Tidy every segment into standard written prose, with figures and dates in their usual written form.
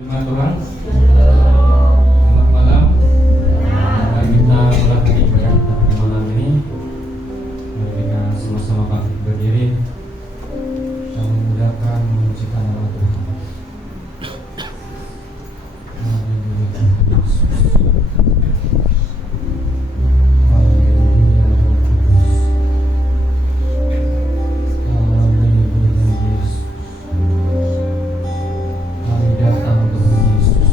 Firman Tuhan. Selamat malam. Mari kita melakukan ibadah pada malam ini. Mari kita sama-sama bangkit berdiri dan memudahkan memujikan nama Tuhan. Haleluya Yesus. Haleluya Yesus. Haleluya Yesus. Kami datang Tuhan Yesus.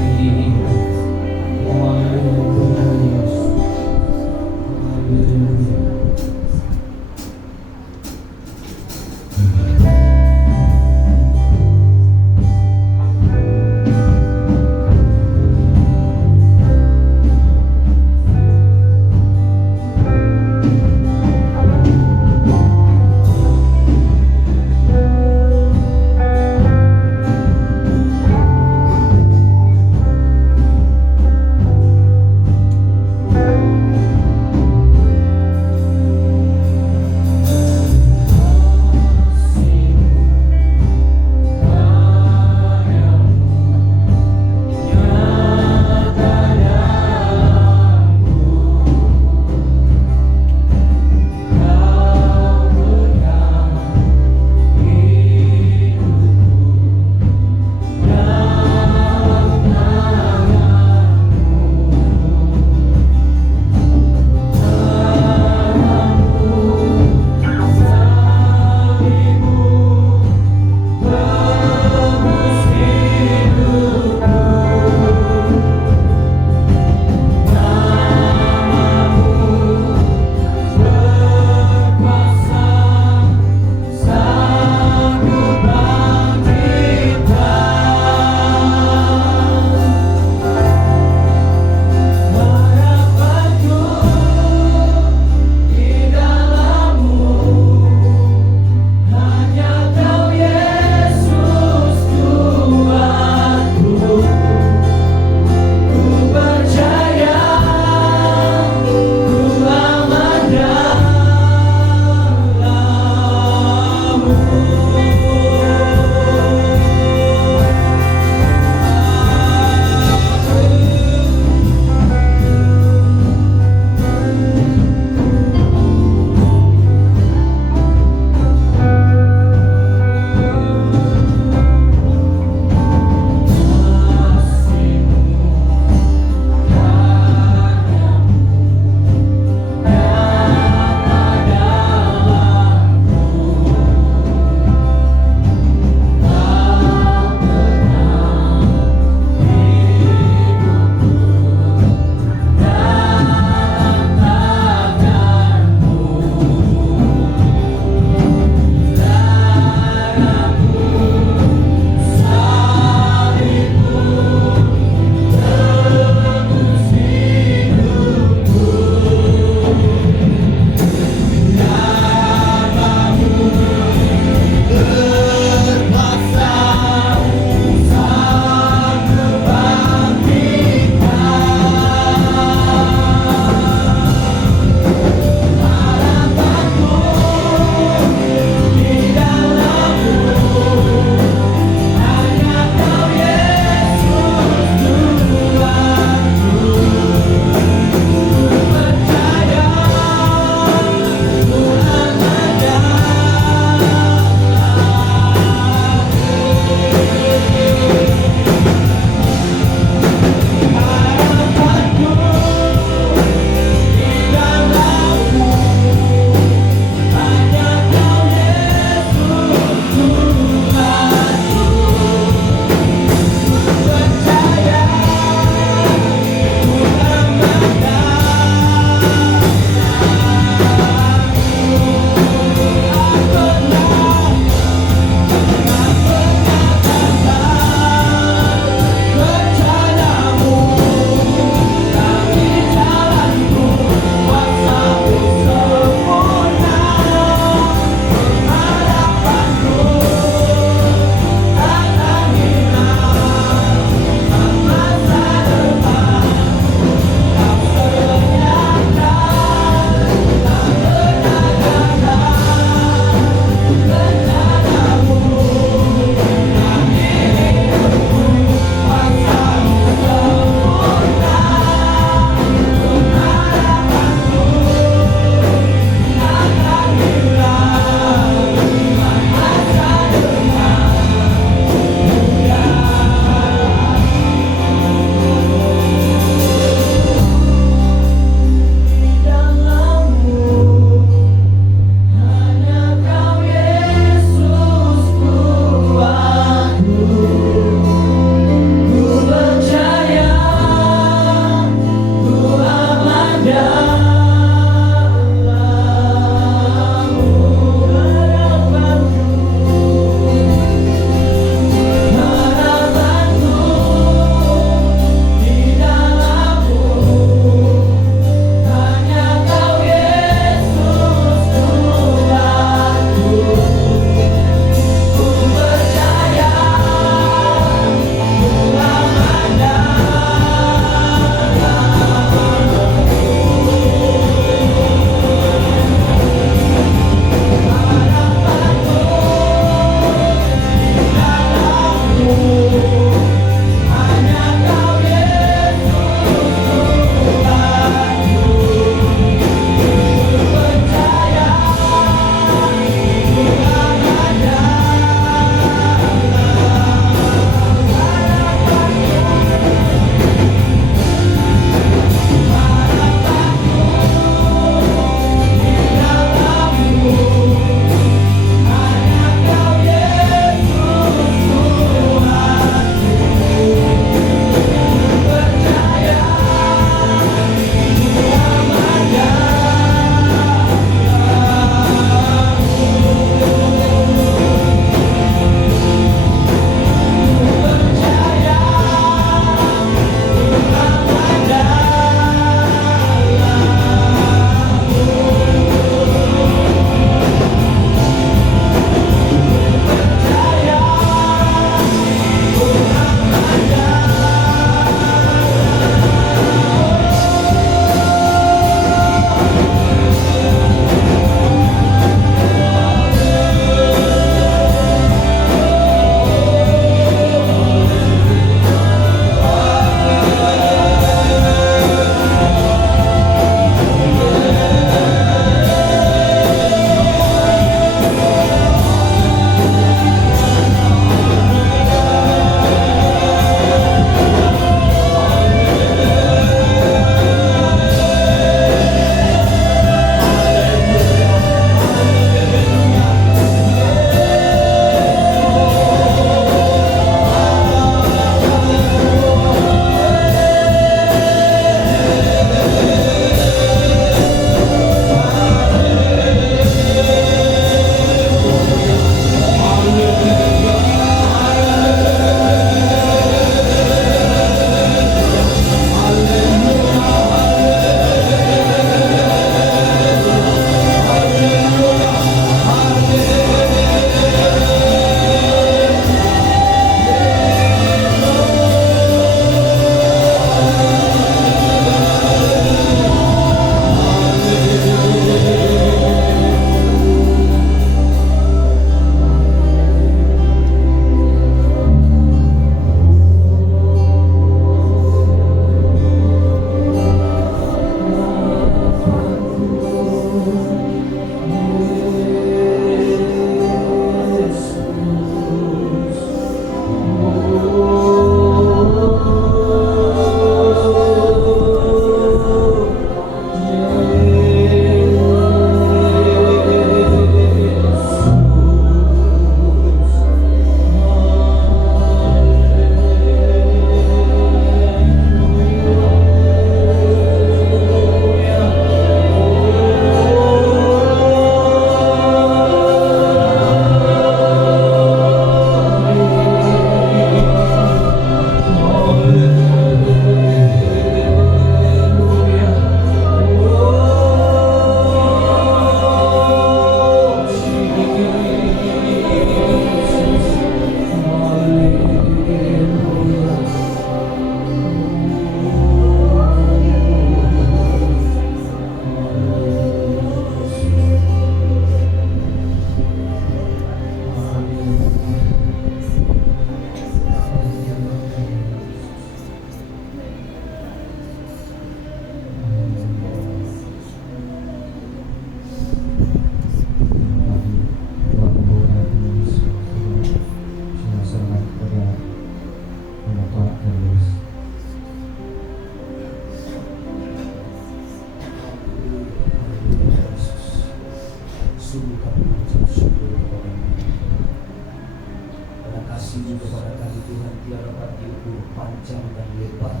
kasih-Mu kepada kami Tuhan tiada dapat diukur panjang dan lebar.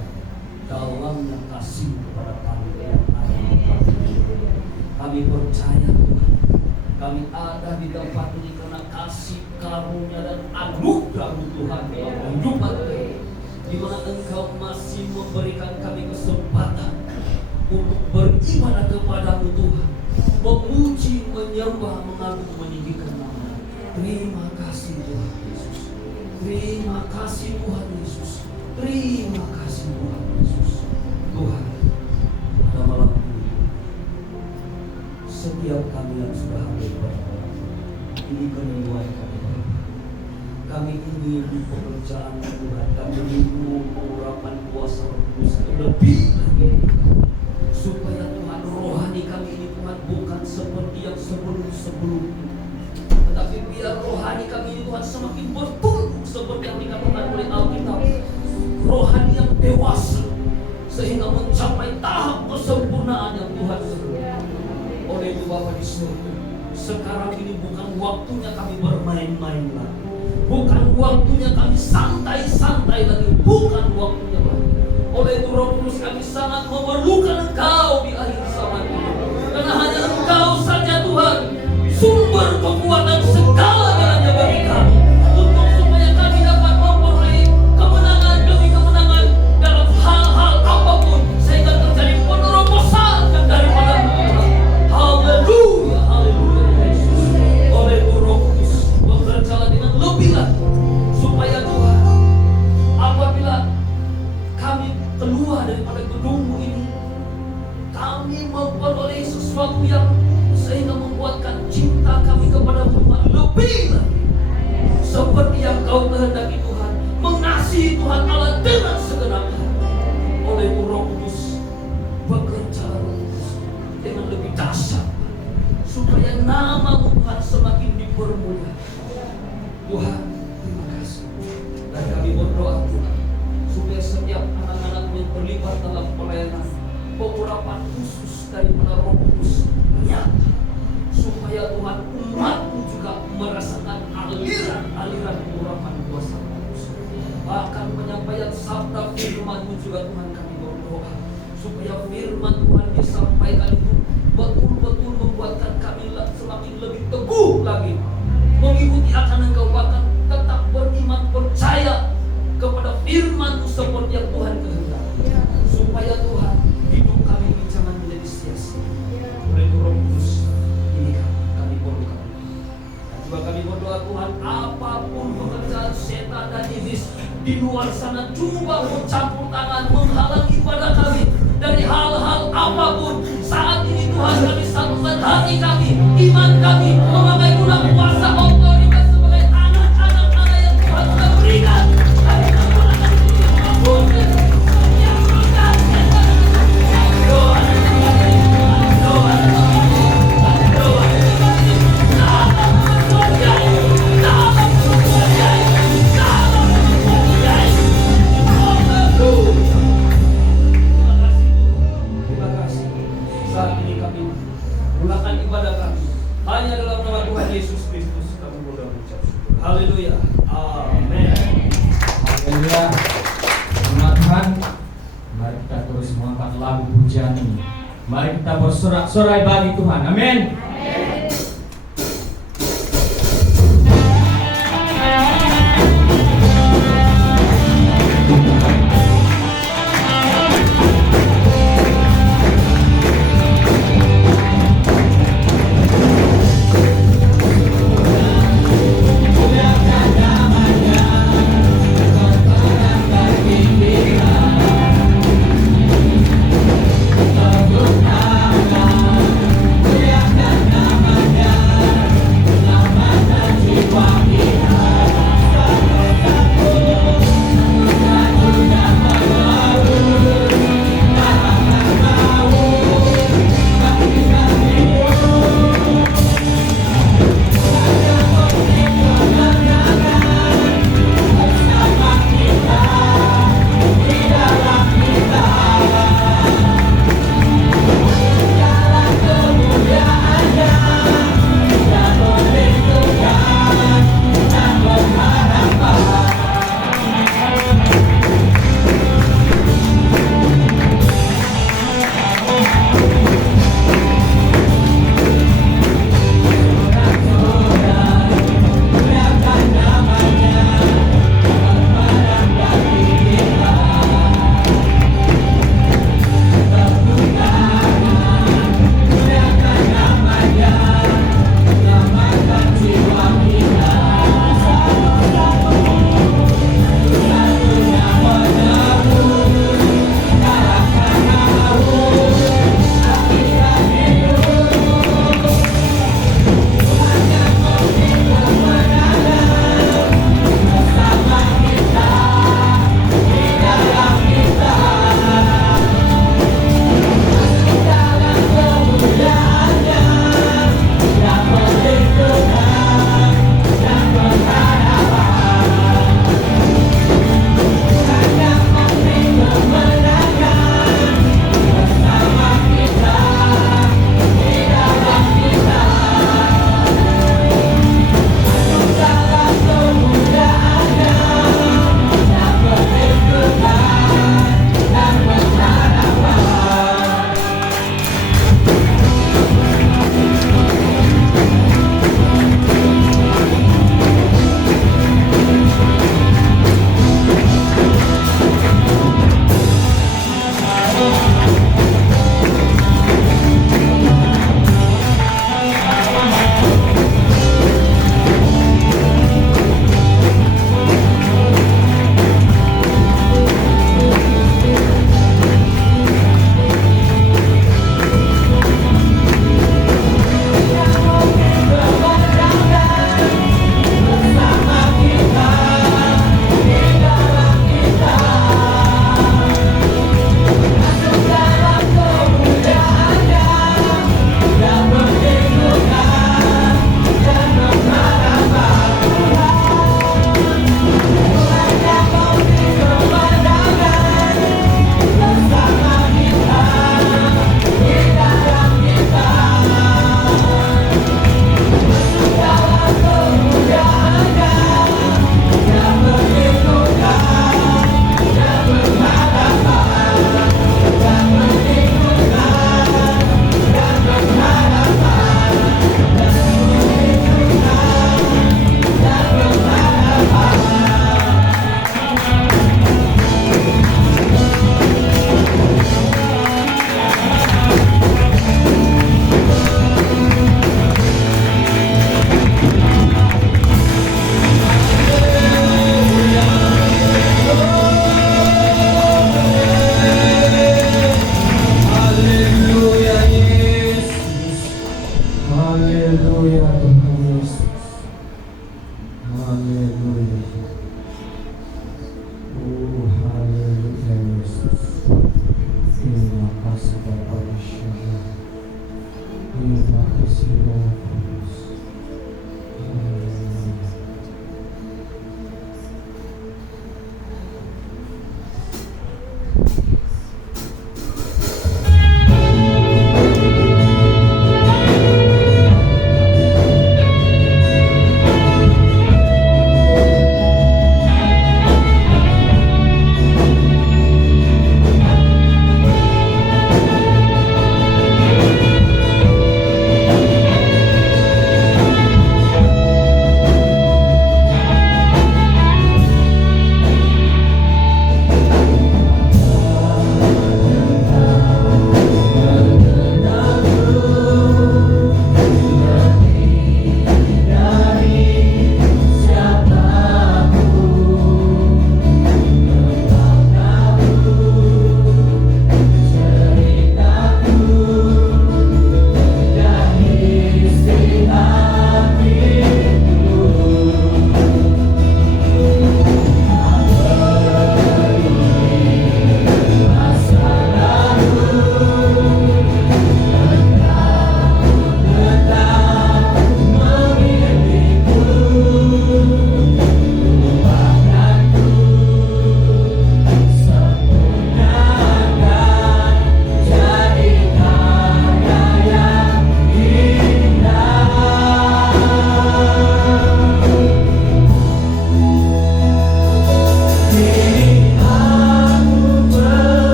Dalamnya kasih kepada kami yang ada di tempat ini. Kami percaya Tuhan, kami ada di tempat ini karena kasih karunia dan anugerah Tuhan dalam kehidupan kami, di mana Engkau masih memberikan kami kesempatan untuk beribadah kepadamu Tuhan, memuji, menyembah, mengagung, meninggikan nama. Terima kasih Tuhan Yesus. Terima kasih Tuhan Yesus. Terima kasih Tuhan Yesus. Tuhan, pada malam ini setiap kami yang sudah hadir pada malam ini kerinduan kami Bapa. Kami ingin di pekerjaan Tuhan, kami rindu pengurapan kuasa Roh Kudus lebih lagi, supaya Tuhan rohani kami ini Tuhan bukan seperti yang sebelum-sebelumnya, tetapi biar rohani kami ini Tuhan semakin bertumbuh seperti yang dikatakan oleh Alkitab, rohani yang dewasa sehingga mencapai tahap kesempurnaan yang Tuhan suruh. Oleh itu Bapa di surga, sekarang ini bukan waktunya kami bermain-main lagi, bukan waktunya kami santai-santai lagi, bukan waktunya lagi. Oleh itu Roh Kudus, kami sangat memerlukan Engkau di akhir zaman ini, karena hanya Engkau saja Tuhan sumber kekuatan segala-galanya bagi kami, untuk supaya kami dapat memperoleh kemenangan demi kemenangan dalam hal-hal apapun, sehingga terjadi penerobosan daripada Tuhan. Haleluya, haleluya Yesus. Oleh itu Roh Kudus bekerjalah dengan lebih lagi, supaya Tuhan apabila kami keluar daripada gedung ini, kami memperoleh sesuatu yang sehingga membuatkan cinta kami kepada Tuhan lebih lagi, seperti yang Kau kehendaki Tuhan, mengasihi Tuhan Allah dengan segenap hati. Oleh Roh Kudus, bekerja Roh Kudus dengan lebih dahsyat, supaya nama Tuhan semakin dipermulia. Tuhan, terima kasih. Dan kami berdoa Tuhan, supaya setiap anak-anak yang terlibat dalam pelayanan, pengurapan khusus daripada Roh Kudus nyata, supaya Tuhan umat-Mu juga merasakan aliran pengurapan kuasa Roh Kudus. Bahkan penyampaian sabda firman-Mu juga Tuhan, kami berdoa supaya firman Tuhan disampaikan itu betul-betul membuatkan kami semakin lebih teguh lagi mengikuti akan Engkau, bahkan tetap beriman percaya kepada firman-Mu seperti yang Tuhan kehendaki, supaya Tuhan hidup kami ini jangan menjadi sia-sia. Oleh Roh Kudus, ini kami perlukan. Dan juga kami berdoa Tuhan, apapun pekerjaan setan dan iblis di luar sana coba mencampur tangan, menghalangi ibadah kami dari hal-hal apapun, saat ini Tuhan kami satukan hati kami, iman kami, memakai guna kuasa otoritas sebagai anak-anak Allah yang Tuhan sudah berikan. Kami menggunakan apapun yang berusaha setan. Doa, saat ini kami mulakan ibadah kami hanya dalam nama Tuhan Yesus Kristus kami berdoa mengucap syukur. Haleluya. Amin. Haleluya. Terima Tuhan. Mari kita terus mengangkat lagu pujian ini. Mari kita bersorak-sorai bagi Tuhan. Amin. Muliakan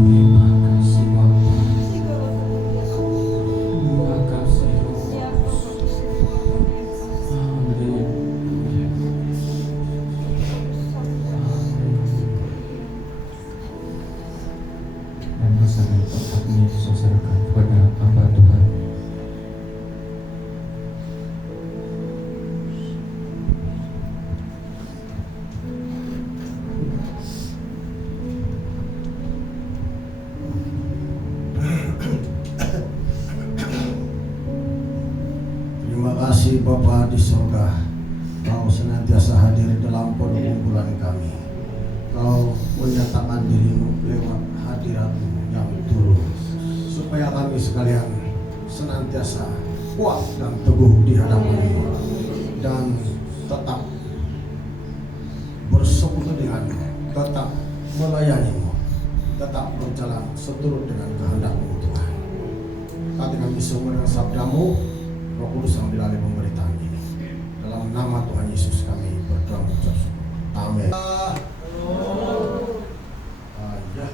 Terima kasih Bapa. Terima kasih Roh Kudus. Amin. Dan bersama itu kami saudarakan kepada hamba Tuhan. Terima kasih Bapa di surga, Kau senantiasa hadir dalam perkumpulan kami. Kau menyatakan dirimu lewat hadiratmu yang turun, supaya kami sekalian senantiasa kuat dan teguh di hadapan-Mu dan tetap bersekutu denganmu, tetap melayani-Mu, tetap berjalan seturut dengan kehendak-Mu Tuhan. Kami semua dengan sabda-Mu, Roh Kudus ambil alih pemberitaan ini. Dalam nama Tuhan Yesus kami berdoa mengucap syukur. Amin. Ya.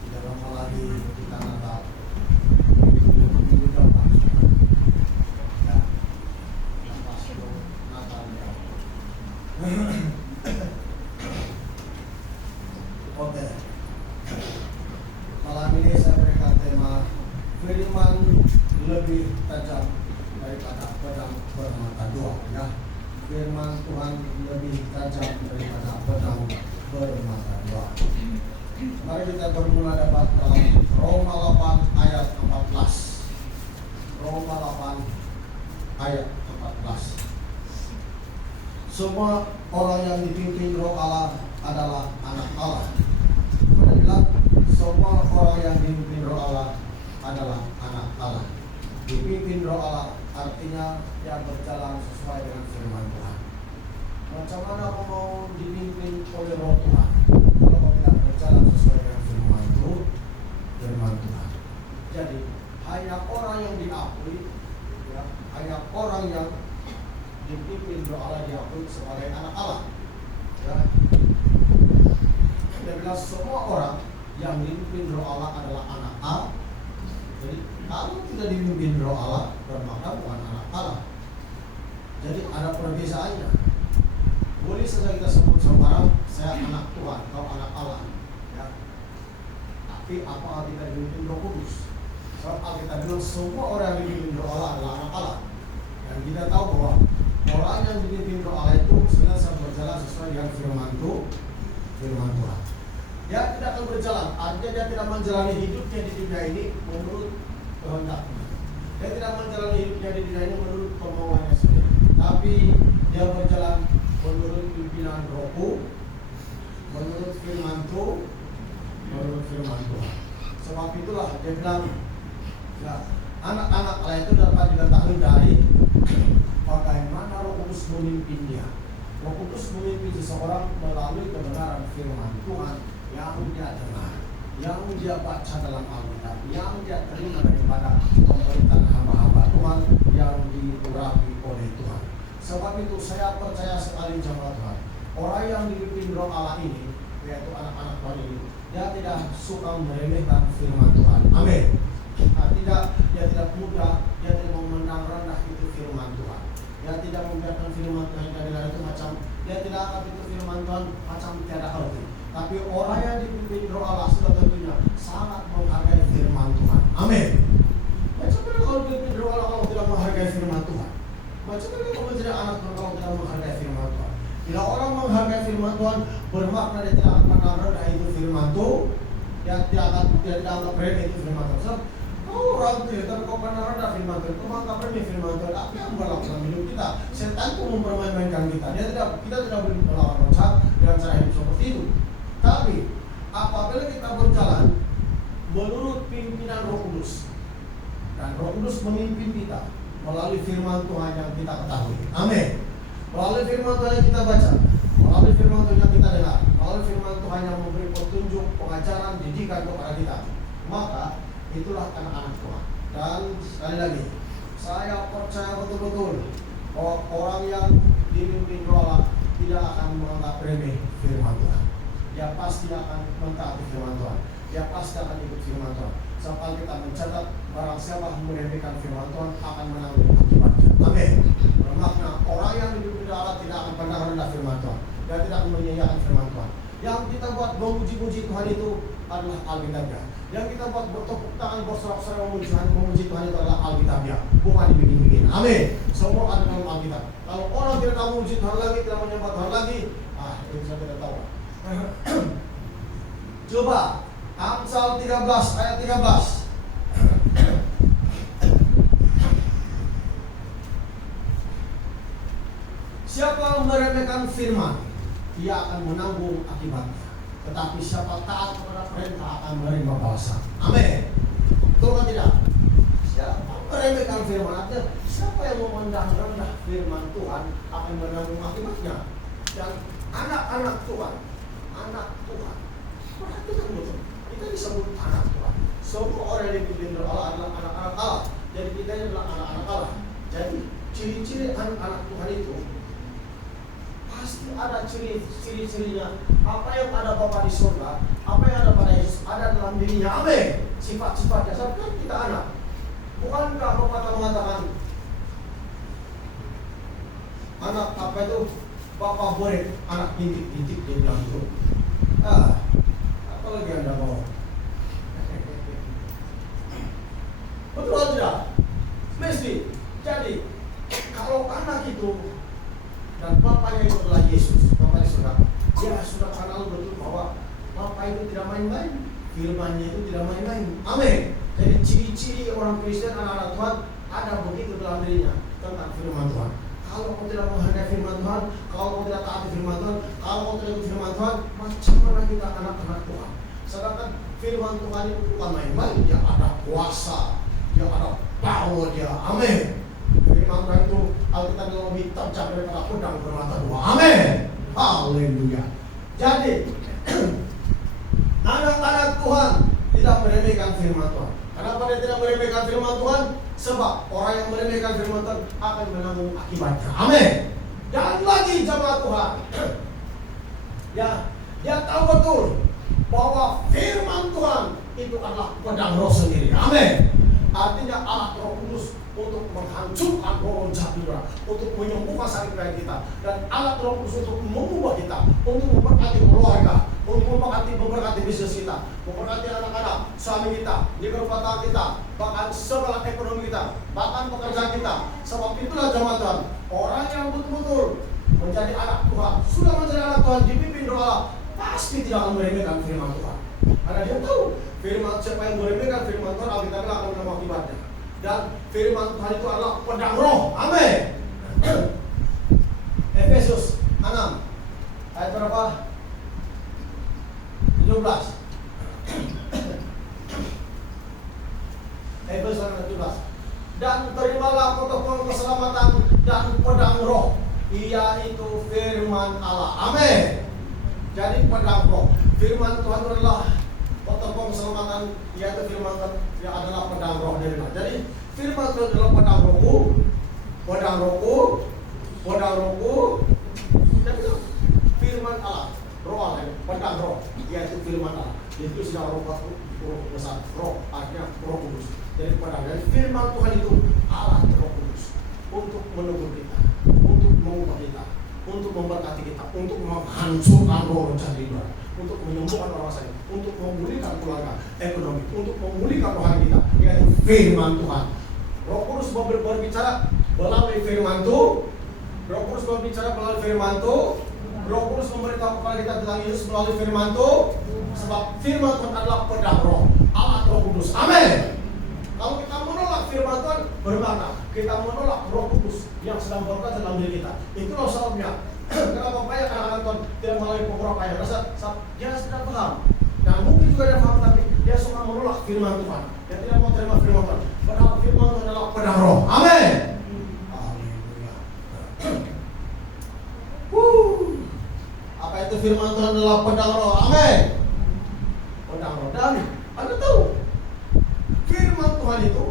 Tidak lama lagi kita Natal. Ya. Masuk Natal ya. Oke. Malam ini saya berikan tema firman lebih tajam daripada pedang bermata dua, ya. Firman Tuhan lebih tajam daripada pedang bermata dua. Mari kita bermula dapat dalam Roma 8 ayat 14. Roma 8 ayat 14. Semua orang yang dipimpin Roh Allah adalah anak Allah. Kita bilang semua orang yang dipimpin Roh Allah adalah anak Allah. Dipimpin Roh Allah artinya yang berjalan sesuai dengan firman Tuhan. Macam mana aku mau dipimpin oleh Roh Tuhan kalau kau tidak berjalan sesuai dengan firman Tuhan? Jadi hanya orang yang diakui, ya, hanya orang yang dipimpin Roh Allah diakui sebagai anak Allah. Ya. Dia bilang semua orang yang dipimpin Roh Allah adalah anak Allah. Jadi kalau tidak dipimpin Roh Allah, bermaka bukan anak Allah. Jadi ada perbedaannya. Boleh saja kita sebut sama orang, saya anak Tuhan, kau anak Allah. Ya. Tapi apa kita dipimpin Roh Kudus? Soal kita bilang semua orang yang dipimpin Roh Allah adalah anak Allah. Dan kita tahu bahwa orang yang dipimpin Roh Allah itu sebenarnya berjalan sesuai dengan firman Tuhan. Dia tidak akan berjalan, artinya dia tidak menjalani hidupnya di dunia ini menurut kehendaknya. Dia tidak menjalani hidupnya di dunia ini menurut kemauannya sendiri, tapi dia berjalan menurut pimpinan Rohku, menurut firman Tuhan. Sebab itulah dia bilang, ya, anak-anak Allah itu dapat diketahui dari bagaimana Roh Kudus memimpin dia. Roh Kudus memimpin seseorang melalui kebenaran firman Tuhan yang dia dengar, yang dia baca dalam Alkitab, yang dia terima daripada pemberitaan hamba-hamba Tuhan yang diurapi oleh Tuhan. Sebab itu saya percaya sekali jemaat Tuhan, orang yang dipimpin Roh Allah ini, yaitu anak-anak Tuhan ini, dia tidak suka meremehkan firman Tuhan. Amin. Dia tidak mudah, dia tidak memandang rendah itu firman Tuhan. Dia tidak membiarkan firman Tuhan yang dari itu macam, dia tidak akan itu firman Tuhan macam tiada arti. Tapi orang yang dipimpin Roh Allah sudah tentunya sangat menghargai firman Tuhan. Amin. Macam mana kalau dipimpin Roh Allah kalau tidak menghargai firman Tuhan? Macam mana kalau menjadi anak Tuhan kalau tidak menghargai firman Tuhan? Bila orang menghargai firman Tuhan, bermakna dia tidak akan pandang rendah itu firman Tuhan. Dia tidak anggap remeh itu firman Tuhan. Kau orang tidak, tapi kau pandang rendah firman Tuhan. Kau anggap remeh firman Tuhan. Apa yang berlaku dalam hidup kita? Setan itu mempermain-mainkan kita. Kita tidak boleh melawan roh jahat dengan cara hidup seperti itu. Tapi apabila kita berjalan menurut pimpinan Roh Kudus, dan Roh Kudus memimpin kita melalui firman Tuhan yang kita ketahui. Amin. Melalui firman Tuhan yang kita baca, melalui firman Tuhan yang kita dengar, melalui firman Tuhan yang memberi petunjuk, pengajaran, didikan kepada kita, maka itulah anak-anak Tuhan. Dan sekali lagi, saya percaya betul-betul bahwa orang yang dipimpin Roh Allah tidak akan menganggap remeh firman Tuhan. Dia pasti akan mentaati firman Tuhan. Dia pasti akan ikut firman Tuhan. Sampai kita mencatat barang siapa meremehkan firman Tuhan akan menanggung akibatnya. Amin. Bermakna orang yang dipimpin Roh Allah tidak akan pernah rendah firman Tuhan. Dia tidak akan menyia-nyiakan firman Tuhan. Yang kita buat memuji-muji Tuhan itu adalah Alkitabnya. Yang kita buat bertepuk tangan bersorak-sorai memuji Tuhan itu adalah Alkitabnya, bukan dibikin-bikin. Amin. Semua ada dalam Alkitab. Kalau orang tidak tahu memuji Tuhan lagi, tidak menyembah Tuhan lagi, itu saya tidak tahu. Coba Amsal 13 ayat 13. Siapa yang meremehkan firman, dia akan menanggung akibatnya. Tetapi siapa taat kepada perintah akan menerima balasan. Amin. Betul atau tidak? Siapa meremehkan firman, artinya siapa yang memandang rendah firman Tuhan akan menanggung akibatnya. Dan anak-anak Tuhan, perhatikan betul. Kita disebut anak Tuhan. Semua orang yang dipimpin oleh Allah adalah anak-anak Allah. Jadi kita ini adalah anak-anak Allah. Jadi ciri-ciri anak-anak Tuhan itu pasti ada ciri-cirinya. Apa yang ada Bapa di surga, apa yang ada pada Yesus ada dalam dirinya. Amin. Sifat-sifatnya sebab kita anak. Bukankah pepatah mengatakan anak apa itu Bapa boleh, anak bintik-bintik dia bilang itu. Apa lagi Anda mau? Betul atau tidak? Mesti. Jadi kalau anak itu dan bapaknya itu adalah Yesus, bapaknya surga, dia sudah kenal betul bahwa bapak itu tidak main-main, firman-Nya itu tidak main-main. Amin. Jadi ciri-ciri orang Kristen, anak-anak Tuhan ada begitu dalam dirinya tentang firman Tuhan. Kalau kau tidak menghargai firman Tuhan, kalau kau tidak taati firman Tuhan, kalau kau tidak ikut firman Tuhan, macam mana kita anak-anak Tuhan? Sedangkan firman Tuhan itu bukan main-main, dia ada kuasa, dia ada power dia. Amin. Firman Tuhan itu Alkitab yang lebih tajam daripada pedang bermata dua. Amin. Haleluya. Jadi anak-anak Tuhan tidak meremehkan firman Tuhan. Kenapa dia tidak meremehkan firman Tuhan? Sebab orang yang meremehkan firman Tuhan akan menanggung akibatnya. Amin. Dan lagi jemaat Tuhan, ya, dia tahu betul bahwa firman Tuhan itu adalah pedang roh sendiri. Amin. Artinya alat Roh Kudus untuk menghancurkan roh jahat kita, untuk menyembuhkan sakit kita, dan alat Roh Kudus untuk mengubah kita, untuk memberkati keluarga, untuk memberkati bisnis kita, memberkati anak-anak, suami kita, di rumah tangga kita, bahkan segala ekonomi kita, bahkan pekerjaan kita. Sebab itulah jemaat Tuhan, orang yang betul-betul menjadi anak Tuhan, sudah menjadi anak Tuhan, dipimpin Roh Allah, pasti tidak akan meremehkan firman Tuhan. Karena dia tahu firman, siapa yang meremehkan firman Tuhan, Alkitab akan menanggung akibatnya. Dan firman Tuhan itu adalah pedang roh. Amin. Efesus 6 ayat berapa? 17. Efesus 6:17. Dan terimalah protokol keselamatan dan pedang roh, yaitu firman Allah. Amin. Jadi pedang roh, firman Tuhan adalah protokol keselamatan, yaitu firman Tuhan yang adalah pedang roh dari Allah. Jadi firman Tuhan adalah pedang rohku, dan itu firman Allah, roh Allah, pedang roh, yaitu firman Allah. Itu sudah roh besar, roh artinya Roh Kudus. Jadi pedang, dari firman Tuhan itu alat Roh Kudus untuk menegur kita, untuk mengubah kita, untuk memberkati kita, untuk menghancurkan roh jahat kita, untuk menyembuhkan orang sakit, untuk memulihkan keluarga, ekonomi, untuk memulihkan rohani kita, yaitu firman Tuhan. Roh Kudus berbicara melalui firman Tuhan. Roh Kudus berbicara melalui firman Tuhan. Roh Kudus memberitahu kepada kita tentang Yesus melalui firman Tuhan. Sebab firman Tuhan adalah pedang roh, alat Roh Kudus. Amin. Kalau kita menolak firman Tuhan, bermakna kita menolak Roh Kudus yang sedang bekerja dalam diri kita. Itulah sebabnya kenapa banyak anak-anak Tuhan tidak melalui beberapa ayat. Dia tidak paham. Dan mungkin juga dia paham, tapi dia suka menolak firman Tuhan. Dia tidak mau terima firman Tuhan. Padahal firman Tuhan adalah pedang roh. Amin. Haleluya. Apa itu firman Tuhan adalah pedang roh? Amin. Pedang roh. Dan Anda tahu, firman Tuhan itu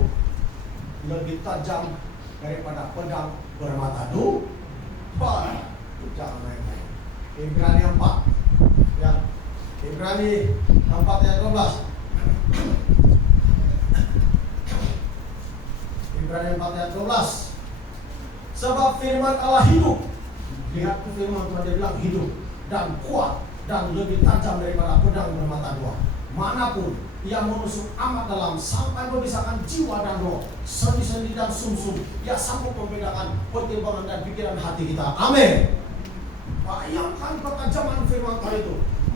lebih tajam daripada pedang bermata dua. Jangan main-main. Ibrani 4. Ya. Ibrani 4 ayat 12. Ibrani 4 ayat 12. Sebab firman Allah hidup. Lihat firman Tuhan, dia bilang hidup dan kuat dan lebih tajam daripada pedang bermata dua. Manapun ia menusuk amat dalam sampai memisahkan jiwa dan roh, sendi-sendi dan sumsum. Ia sanggup membedakan pertimbangan dan pikiran hati kita. Amin. Bayangkan ketajaman firman Tuhan itu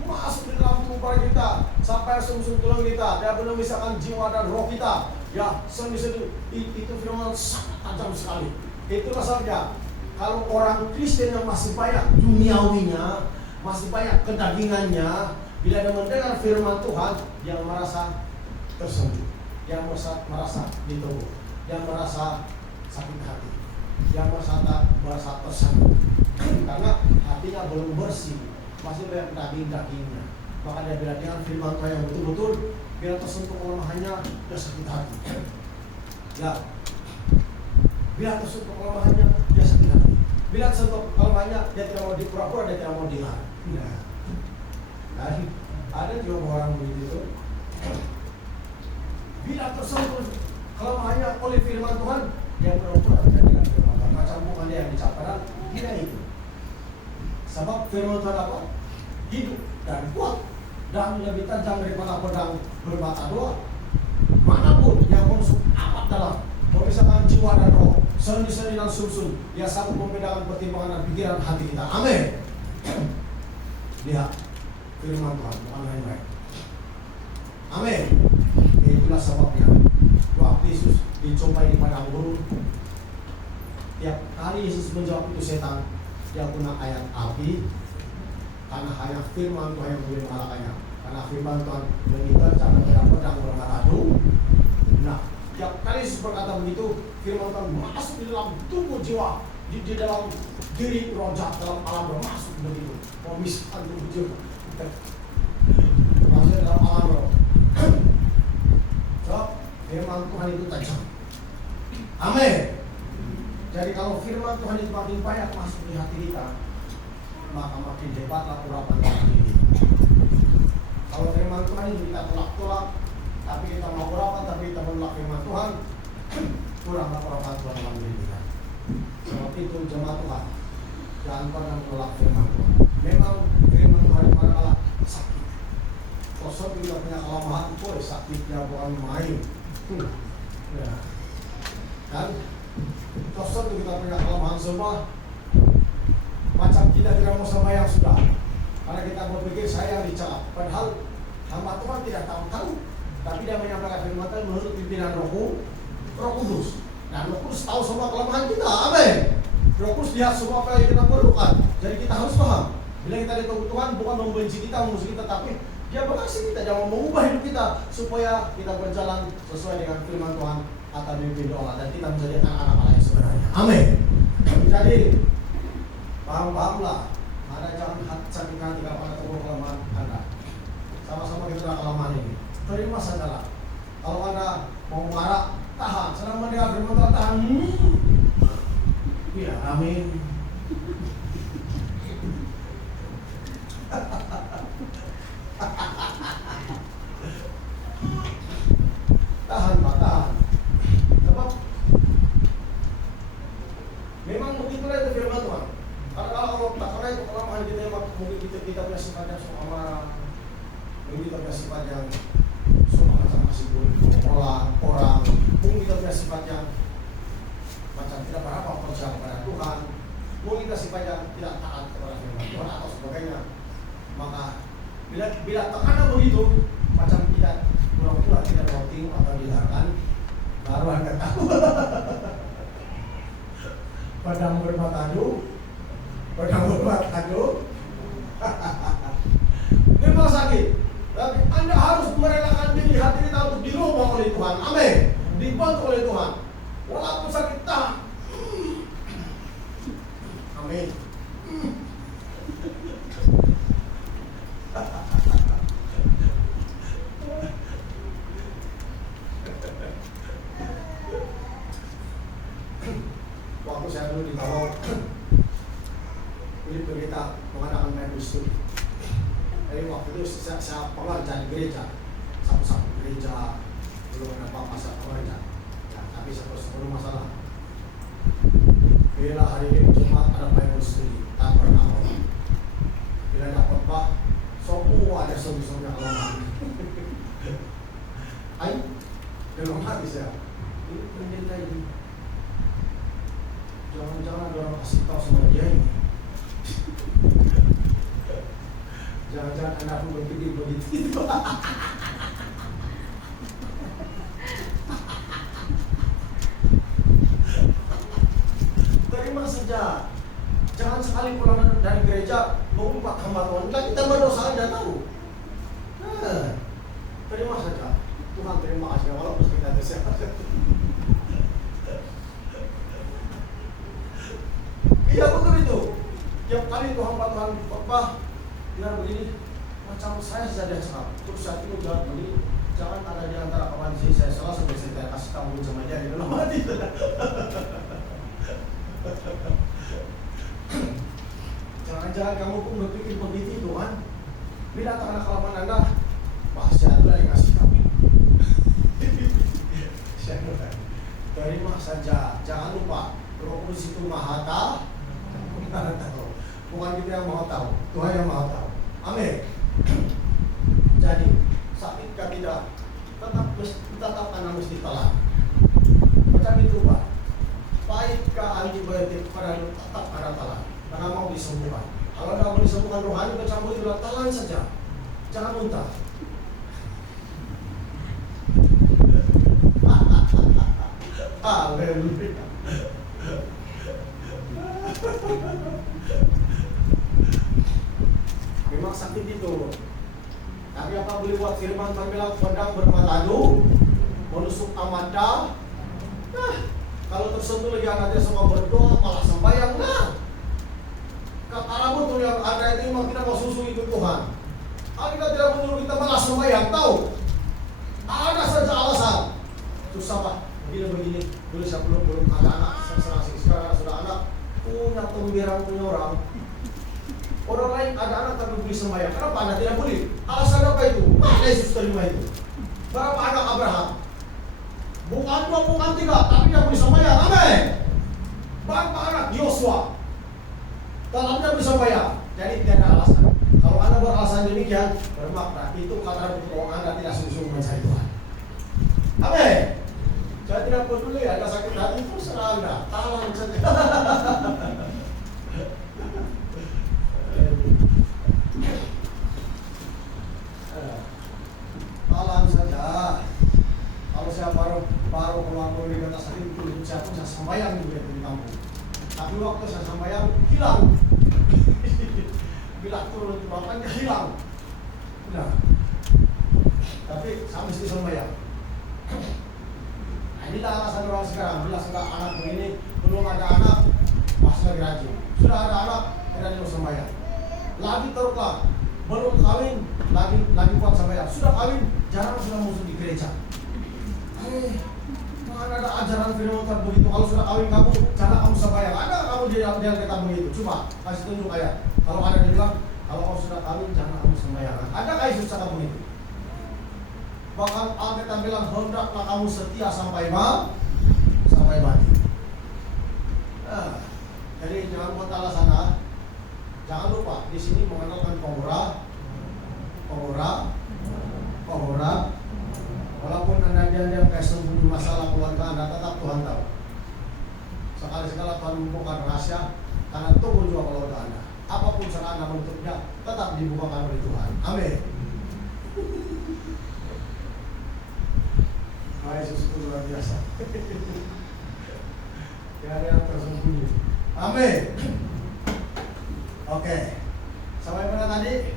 masuk di dalam tubuh kita sampai sumsum tulang kita. Dia benar memisahkan jiwa dan roh kita. Ya, sendi-sendi itu firman sangat tajam sekali. Itulah sebabnya kalau orang Kristen yang masih banyak duniawinya, masih banyak kedagingannya, bila dia mendengar firman Tuhan, yang merasa tersentuh, yang merasa ditegur, yang merasa sakit hati, yang merasa tersentuh, karena hatinya belum bersih, masih banyak daging-dagingnya. Maka dia bila dengan firman Tuhan yang betul-betul, bila tersentuh kelemahannya, dia sakit hati. Ya, bila tersentuh kelemahannya, dia sakit hati. Bila tersentuh kelemahannya, dia tidak mau dipura-pura, dia tidak mau dilarang. Nah, ada juga orang begitu. Bila tersentuh kelemahannya oleh firman Tuhan, dia pura-pura dengan firman Tuhan. Macam bukan dia yang dicapai, dia itu. Sebab firman Tuhan apa? Hidup dan kuat dan lebih tajam daripada pedang bermata dua. Manapun yang menusuk amat dalam, memisahkan jiwa dan roh, sendi-sendi dan sumsum, ia sanggup membedakan pertimbangan dan pikiran hati kita. Amin. Lihat firman Tuhan, bukan lain-lain. Amin. Itulah sebabnya waktu Yesus dijumpai di padang gurun, tiap kali Yesus menjawab itu setan, dia guna ayat api, karena hanya firman Tuhan yang boleh mengalahkannya. Karena firman Tuhan lebih tajam daripada pedang bermata dua. Nah, tiap kali Yesus berkata begitu, firman Tuhan masuk di dalam tubuh jiwa, di dalam diri rojak, dalam alam roh, masuk begitu, memisahkan tubuh jiwa. Masuk dalam alam roh. So, firman Tuhan itu tajam. Amin. Jadi kalau firman Tuhan itu makin banyak masuk di hati kita, maka makin hebatlah urapan Tuhan ini. Kalau firman Tuhan itu kita tolak-tolak, tapi kita mau urapan, tapi kita menolak firman Tuhan, kuranglah urapan Tuhan dalam diri kita. Sebab itu jemaat Tuhan, jangan pernah menolak firman Tuhan. Memang firman Tuhan itu adalah sakit. Kosong kita punya kelemahan, sakitnya bukan main. Ya. Kan? Kosong kita punya kelemahan semua. Macam kita tidak mau sembahyang sudah, karena kita berpikir saya yang dicela. Padahal hamba Tuhan tidak tahu, tapi dia menyampaikan firman Tuhan menurut pimpinan Roh Kudus. Dan Roh Kudus tahu semua kelemahan kita. Amin. Roh Kudus lihat semua apa yang kita perlukan. Jadi kita harus paham. Bila kita ditunggu Tuhan bukan membenci kita, memusuhi kita, tapi dia mengasihi kita, dia mau mengubah hidup kita supaya kita berjalan sesuai dengan firman Tuhan atau dipimpin Allah dan kita menjadi anak-anak Allah yang sebenarnya. Amin. Jadi paham-pahamlah, Anda jangan sakit hati kalau Anda tahu kelemahan Anda. Sama-sama kita ada kelemahan ini. Terima sajalah. Kalau Anda mau marah, tahan. Sedang mendengar firman Tuhan, tahan. Ya, amin. Tahan, Pak, tahan. Sebab memang begitulah itu firman Tuhan. Karena itu kelemahan kita yang mungkin kita punya sifat yang suka marah, mungkin kita punya sifat yang suka macam-macam orang, mungkin kita punya sifat yang macam tidak berapa percaya kepada Tuhan, mungkin kita sifat yang tidak taat kepada firman Tuhan atau sebagainya. Maka bila tekanan begitu, macam kita pura-pura tidak mau tengok atau dilarang, baru Anda tahu. Padang bermata dua. Memang sakit, tapi Anda harus merelakan diri hati kita untuk dirubah oleh Tuhan. Amin. Dibantu oleh Tuhan. Walaupun sakit, tahan. Amin. Waktu saya dulu di Tawau, Philip kita mengadakan Bible study. Jadi waktu itu saya pengajar di gereja, satu-satu gereja, belum ada apa-apa saya pengajar. Ya, tapi sebelum masalah. Bila hari ini Jumat ada Bible study, tak pernah orang. Bila ada khotbah, semua ada sungguh-sungguh yang lama. Ayo, dalam hati saya, ini pendeta ini. Jangan-jangan ada orang kasih tahu sama dia ini. Jangan-jangan anakku berpikir begitu. Terima saja. Jangan sekali pulang dari gereja mengumpat hamba Tuhan. Kan kita berdosa Anda tahu. Terima saja. Tuhan terima kasih walaupun kita sehat. Iya betul itu. Tiap kali Tuhan khotbah bilang begini, macam saya saja salah. Terus saat itu bilang begini, jangan ada di antara kawan saya salah sampai saya kasih tahu sama dia di dalam hati. Jangan-jangan kamu pun berpikir begitu Tuhan. Bila anak kelaman Anda, bahasa itu lagi kasih kami. Terima saja. Jangan lupa, Roh Kudus itu Maha tahu. Bukan kita yang Maha tahu, Tuhan yang Maha tahu. Amin. Jadi sakit tidak, tetap karena mesti telan. Macam itu Pak. Pahit antibiotik pada tetap ada telan. Karena mau disembuhkan. Kalau tidak mau disembuhkan rohani, bercampur itu telan saja. Jangan muntah. Haleluya. Memang sakit itu. Tapi apa boleh buat? Firman Tuhan bilang pedang bermata-mata menusuk amanda. Kalau tersentuh lagi anaknya sama berdoa malah sembahyang. Kata betul yang ada itu memang kita mau susu ikut Tuhan. Kita tidak menyuruh kita malah sembahyang. Tahu? Ada saja alasan. Susah Pak. Begini. Dulu saya belum ada anak. Sekarang sudah anak. Punya pembirang punya orang. Orang lain ada anak tapi boleh sembahyang. Kenapa anak tidak boleh? Alasan apa itu? Mana Yesus terima itu? Berapa anak Abraham? Bukan 2, bukan 3, tapi dia boleh sembahyang. Amin. Berapa anak Yosua? Dalam dia boleh sembahyang. Jadi tidak ada alasan. Kalau Anda beralasan demikian, bermakna itu kata bahwa Anda tidak sungguh-sungguh mencari Tuhan. Amin. Saya tidak peduli ada sakit hati itu serah Anda. Tahan saja. Tahan saja. Kalau saya baru keluar dari kata sakit itu, saya pun saya sembahyang di kampung. Tapi waktu saya sembahyang hilang. Bila turun bapak hilang. Nah. Tapi saya mesti sembahyang. Nah, inilah alasan orang sekarang. Bila sudah anak begini, belum ada anak, masih lagi rajin. Sudah ada anak, tidak mau sembahyang. Lagi teruklah, belum kawin, lagi buat sembahyang. Sudah kawin, jarang sudah musuh di gereja. Mana ada ajaran firman Tuhan begitu? Kalau sudah kawin kamu, jangan kamu sembahyang. Ada kamu dia kata begitu? Coba kasih tunjuk ayat. Kalau ada yang bilang, kalau kamu sudah kawin, jangan kamu sembahyang. Ada Yesus kata begitu? Bahkan Alkitab bilang, hendaklah kamu setia sampai mati. Jadi jangan buat alasan. Jangan lupa di sini mengenalkan pengurah. Walaupun Anda diam-diam kayak sembunyi masalah keluarga Anda, tetap Tuhan tahu. Sekali-sekala Tuhan membuka rahasia, karena tunggu juga keluarga Anda. Apapun cara Anda menutupnya, tetap dibukakan oleh Tuhan. Amin. Yesus itu luar biasa. Tidak ada yang tersembunyi. Amin. Oke. Sampai mana tadi?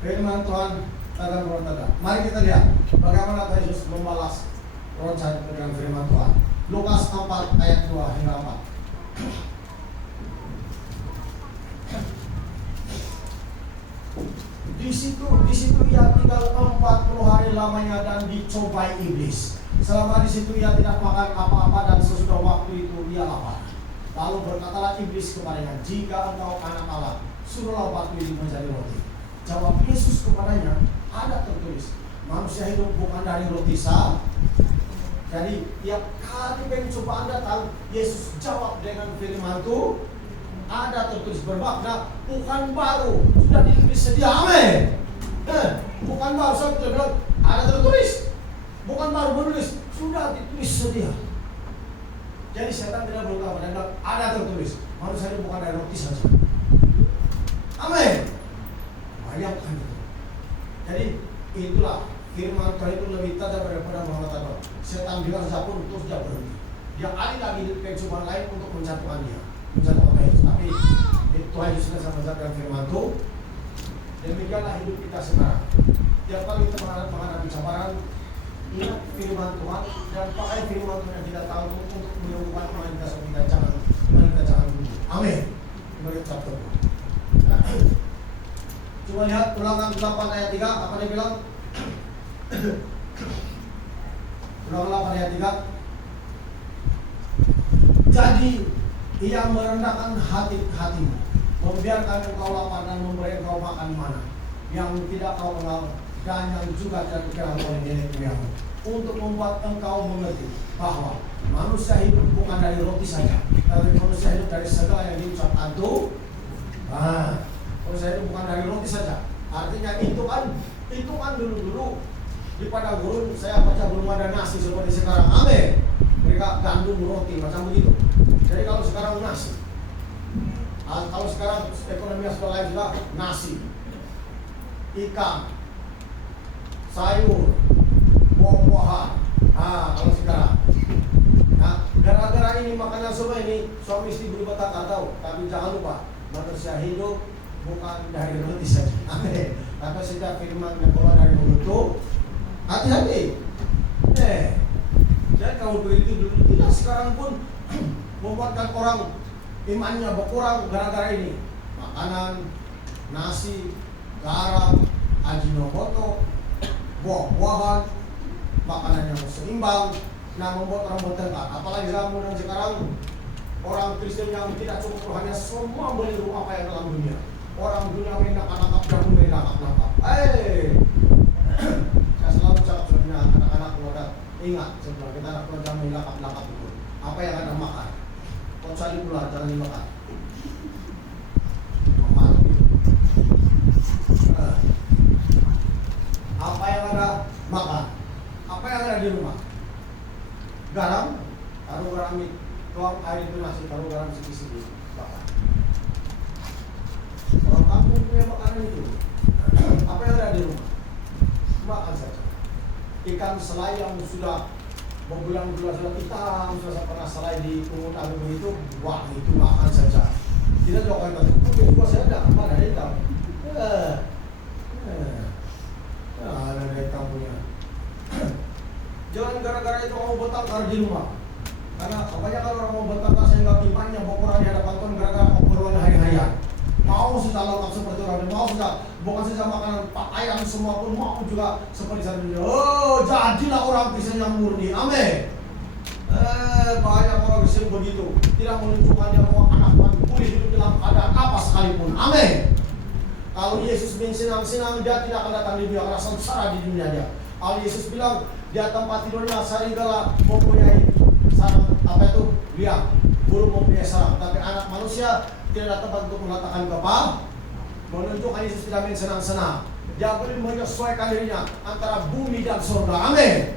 Firman Tuhan tanda bertanda. Mari kita lihat bagaimana Yesus membalas roncah dengan firman Tuhan. Lukas 4 ayat 2 hingga 4. Di situ ia tinggal 40 hari lamanya dan dicobai iblis. Selama di situ ia tidak makan apa-apa dan sesudah waktu itu ia lapar. Lalu berkatalah iblis kepadanya, jika engkau anak Allah, suruhlah batu ini menjadi roti. Jawab Yesus kepadanya, ada tertulis, manusia hidup bukan dari roti saja. Jadi tiap kali pengen coba Anda tahu, Yesus jawab dengan firman itu, ada tertulis, bermakna bukan baru, sudah ditulis sedia. Amin. Bukan baru, saya bilang ada tertulis, bukan baru menulis, sudah ditulis sedia. Jadi setan tidak berkata pada Anda, ada tertulis, manusia hidup bukan dari roti saja. Amin. Bayangkan itu. Jadi itulah firman Tuhan itu lebih tajam daripada mengatakan setan bilang saja pun terus dia berhenti. Dia alih lagi kehidupan lain untuk menjatuhkan dia, menjatuhkan Yesus. Tapi Tuhan Yesus sudah menjatuhkan firman itu. Demikianlah hidup kita sekarang. Tiap kali kita menghadapi cabaran, ingat firman Tuhan dan pakai firman Tuhan yang kita tahu untuk menyembuhkan iman kita supaya kita jangan bunyi. Amin. Mari kita berdoa. Coba lihat Ulangan 8 ayat 3, apa dia bilang? Ulangan 8 ayat 3. Jadi ia merendahkan hatimu, membiarkan engkau lapar dan memberi engkau makan mana yang tidak kau kenal dan yang juga tidak dikenal oleh nenek moyangmu, untuk membuat engkau mengerti bahwa manusia hidup bukan dari roti saja, tapi manusia hidup dari segala yang diucapkan Tuhan. Manusia hidup bukan dari roti saja. Artinya itu kan dulu di padang gurun saya baca belum ada nasi seperti sekarang. Amin. Mereka gandum roti macam begitu. Jadi kalau sekarang nasi, kalau sekarang ekonomi sudah lain juga, nasi, ikan, sayur, buah-buahan. Kalau sekarang, gara-gara ini makanan semua ini suami istri berbatang tahu. Tapi jangan lupa, manusia hidup bukan dari roti saja. Amin. Tapi setiap firman yang keluar dari mulut itu, hati-hati. Jadi kalau begitu dulu tidak, sekarang pun membuatkan orang imannya berkurang gara-gara ini. Makanan, nasi, garam, ajinomoto, buah-buahan, makanan yang seimbang, membuat orang bertengkar. Apalagi zaman sekarang, orang Kristen yang tidak cukup rohani semua meniru apa yang dalam dunia. Orang dunia menangkap dan menangkap. Saya selalu cakap sebenarnya anak-anak muda, ingat sebenarnya kita anak muda menangkap itu. Apa yang ada makan, kau cari pula jangan dimakan. Apa yang ada makan, apa yang ada di rumah. Garam, taruh garam itu, tuang air itu nasi, taruh garam sedikit-sedikit. Orang kampung punya makanan itu. Apa yang ada di rumah? Makan saja. Ikan selai yang sudah berbulan-bulan sudah hitam, sudah pernah selai di pungut air begitu, wah itu makan saja. Tidak juga kau itu juga saya tidak mana hitam. Ada hitam punya. Jangan gara-gara itu kamu bertengkar di rumah. Karena kebanyakan orang mau bertengkar sehingga imannya berkurang di hadapan Tuhan gara-gara mau berlawan hari-harian. Mau sudah lengkap seperti orang, mau sudah bukan saja makanan, pakaian semua pun mau juga seperti saya. Jadilah orang Kristen yang murni. Amin. Banyak orang Kristen begitu, tidak menunjukkan dia bahwa anak Tuhan boleh hidup dalam keadaan apa sekalipun. Amin. Kalau Yesus bersenang-senang, dia tidak akan datang di dunia karena sengsara di dunia dia. Kalau Yesus bilang dia tempat tidurnya serigala mempunyai sarang, apa itu? Liang, burung mempunyai sarang, tapi anak manusia tidak ada tempat untuk meletakkan kepala. Menunjukkan Yesus tidak main senang-senang. Dia boleh menyesuaikan dirinya antara bumi dan surga. Amin.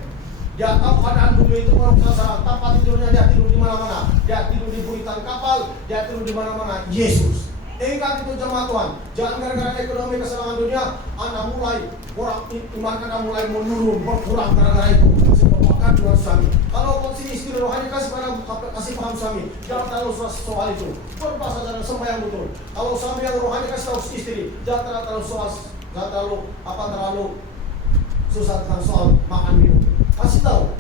Dia tahu keadaan bumi itu orang sarang, tempat tidurnya dia tidur di mana-mana. Dia tidur di buritan kapal, dia tidur di mana-mana. Yesus. Ingat itu jemaat Tuhan. Jangan gara-gara ekonomi kesenangan dunia, Anda mulai orang iman Anda mulai menurun, berkurang gara-gara itu. Sebabkan dengan suami. Kalau kondisi istri rohani kasih paham suami, jangan terlalu soal itu. Berbahasa dan sembahyang betul. Kalau suami yang rohani kasih tahu istri, jangan terlalu terlalu susah tentang soal makan minum. Kasih tahu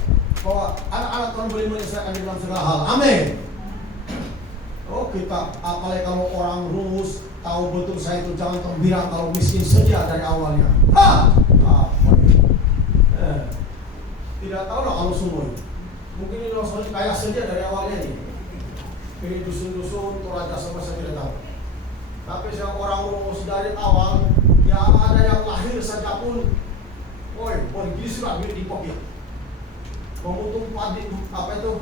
bahwa anak-anak Tuhan boleh menyesuaikan dalam segala hal. Amin. Kita apalagi kalau orang rumus tahu betul saya itu jangan gembira kalau miskin saja dari awalnya. Tidak tahu lah kalau semua. Mungkin ini langsung kaya saja dari awalnya nih. Ini dusun-dusun Toraja sama saya tidak tahu. Tapi saya orang rumus dari awal, ya ada yang lahir saja pun, woi, pergi sudah di pocket. Memutung padi apa itu?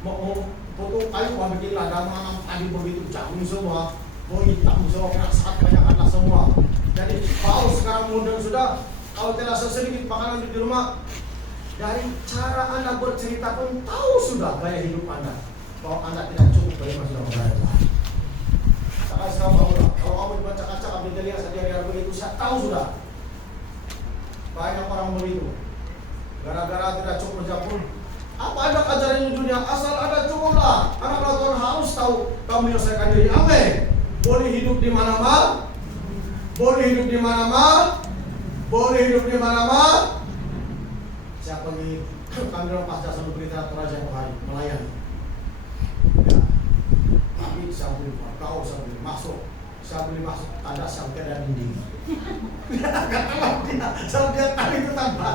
Mau potong kayu bikin ladang manam padi begitu jagung semua, mau hitam semua kena saat banyaklah semua. Jadi bau sekarang modern sudah. Kalau terasa sedikit makanan di rumah, dari cara Anda bercerita pun tahu sudah gaya hidup Anda. Kalau Anda tidak cukup bagaimana sudah membayar. Sekarang kalau kamu dibaca-baca update lihat saja begitu, saya tahu sudah. Banyak orang begitu. Gara-gara tidak cukup kerja pun, apa ada ajaran di dunia? Asal ada cukuplah. Anak Tuhan harus tahu kamu menyelesaikan diri. Amin. Boleh hidup di mana-mana. Boleh hidup di mana-mana. Boleh hidup di mana-mana. Saya pergi ambil pasca satu berita Toraja hari melayani. Ya. Tapi saya beli kau, saya beli masuk, tanda saya tidak dinding. Kalau dia, saya lihat tadi itu tanpa.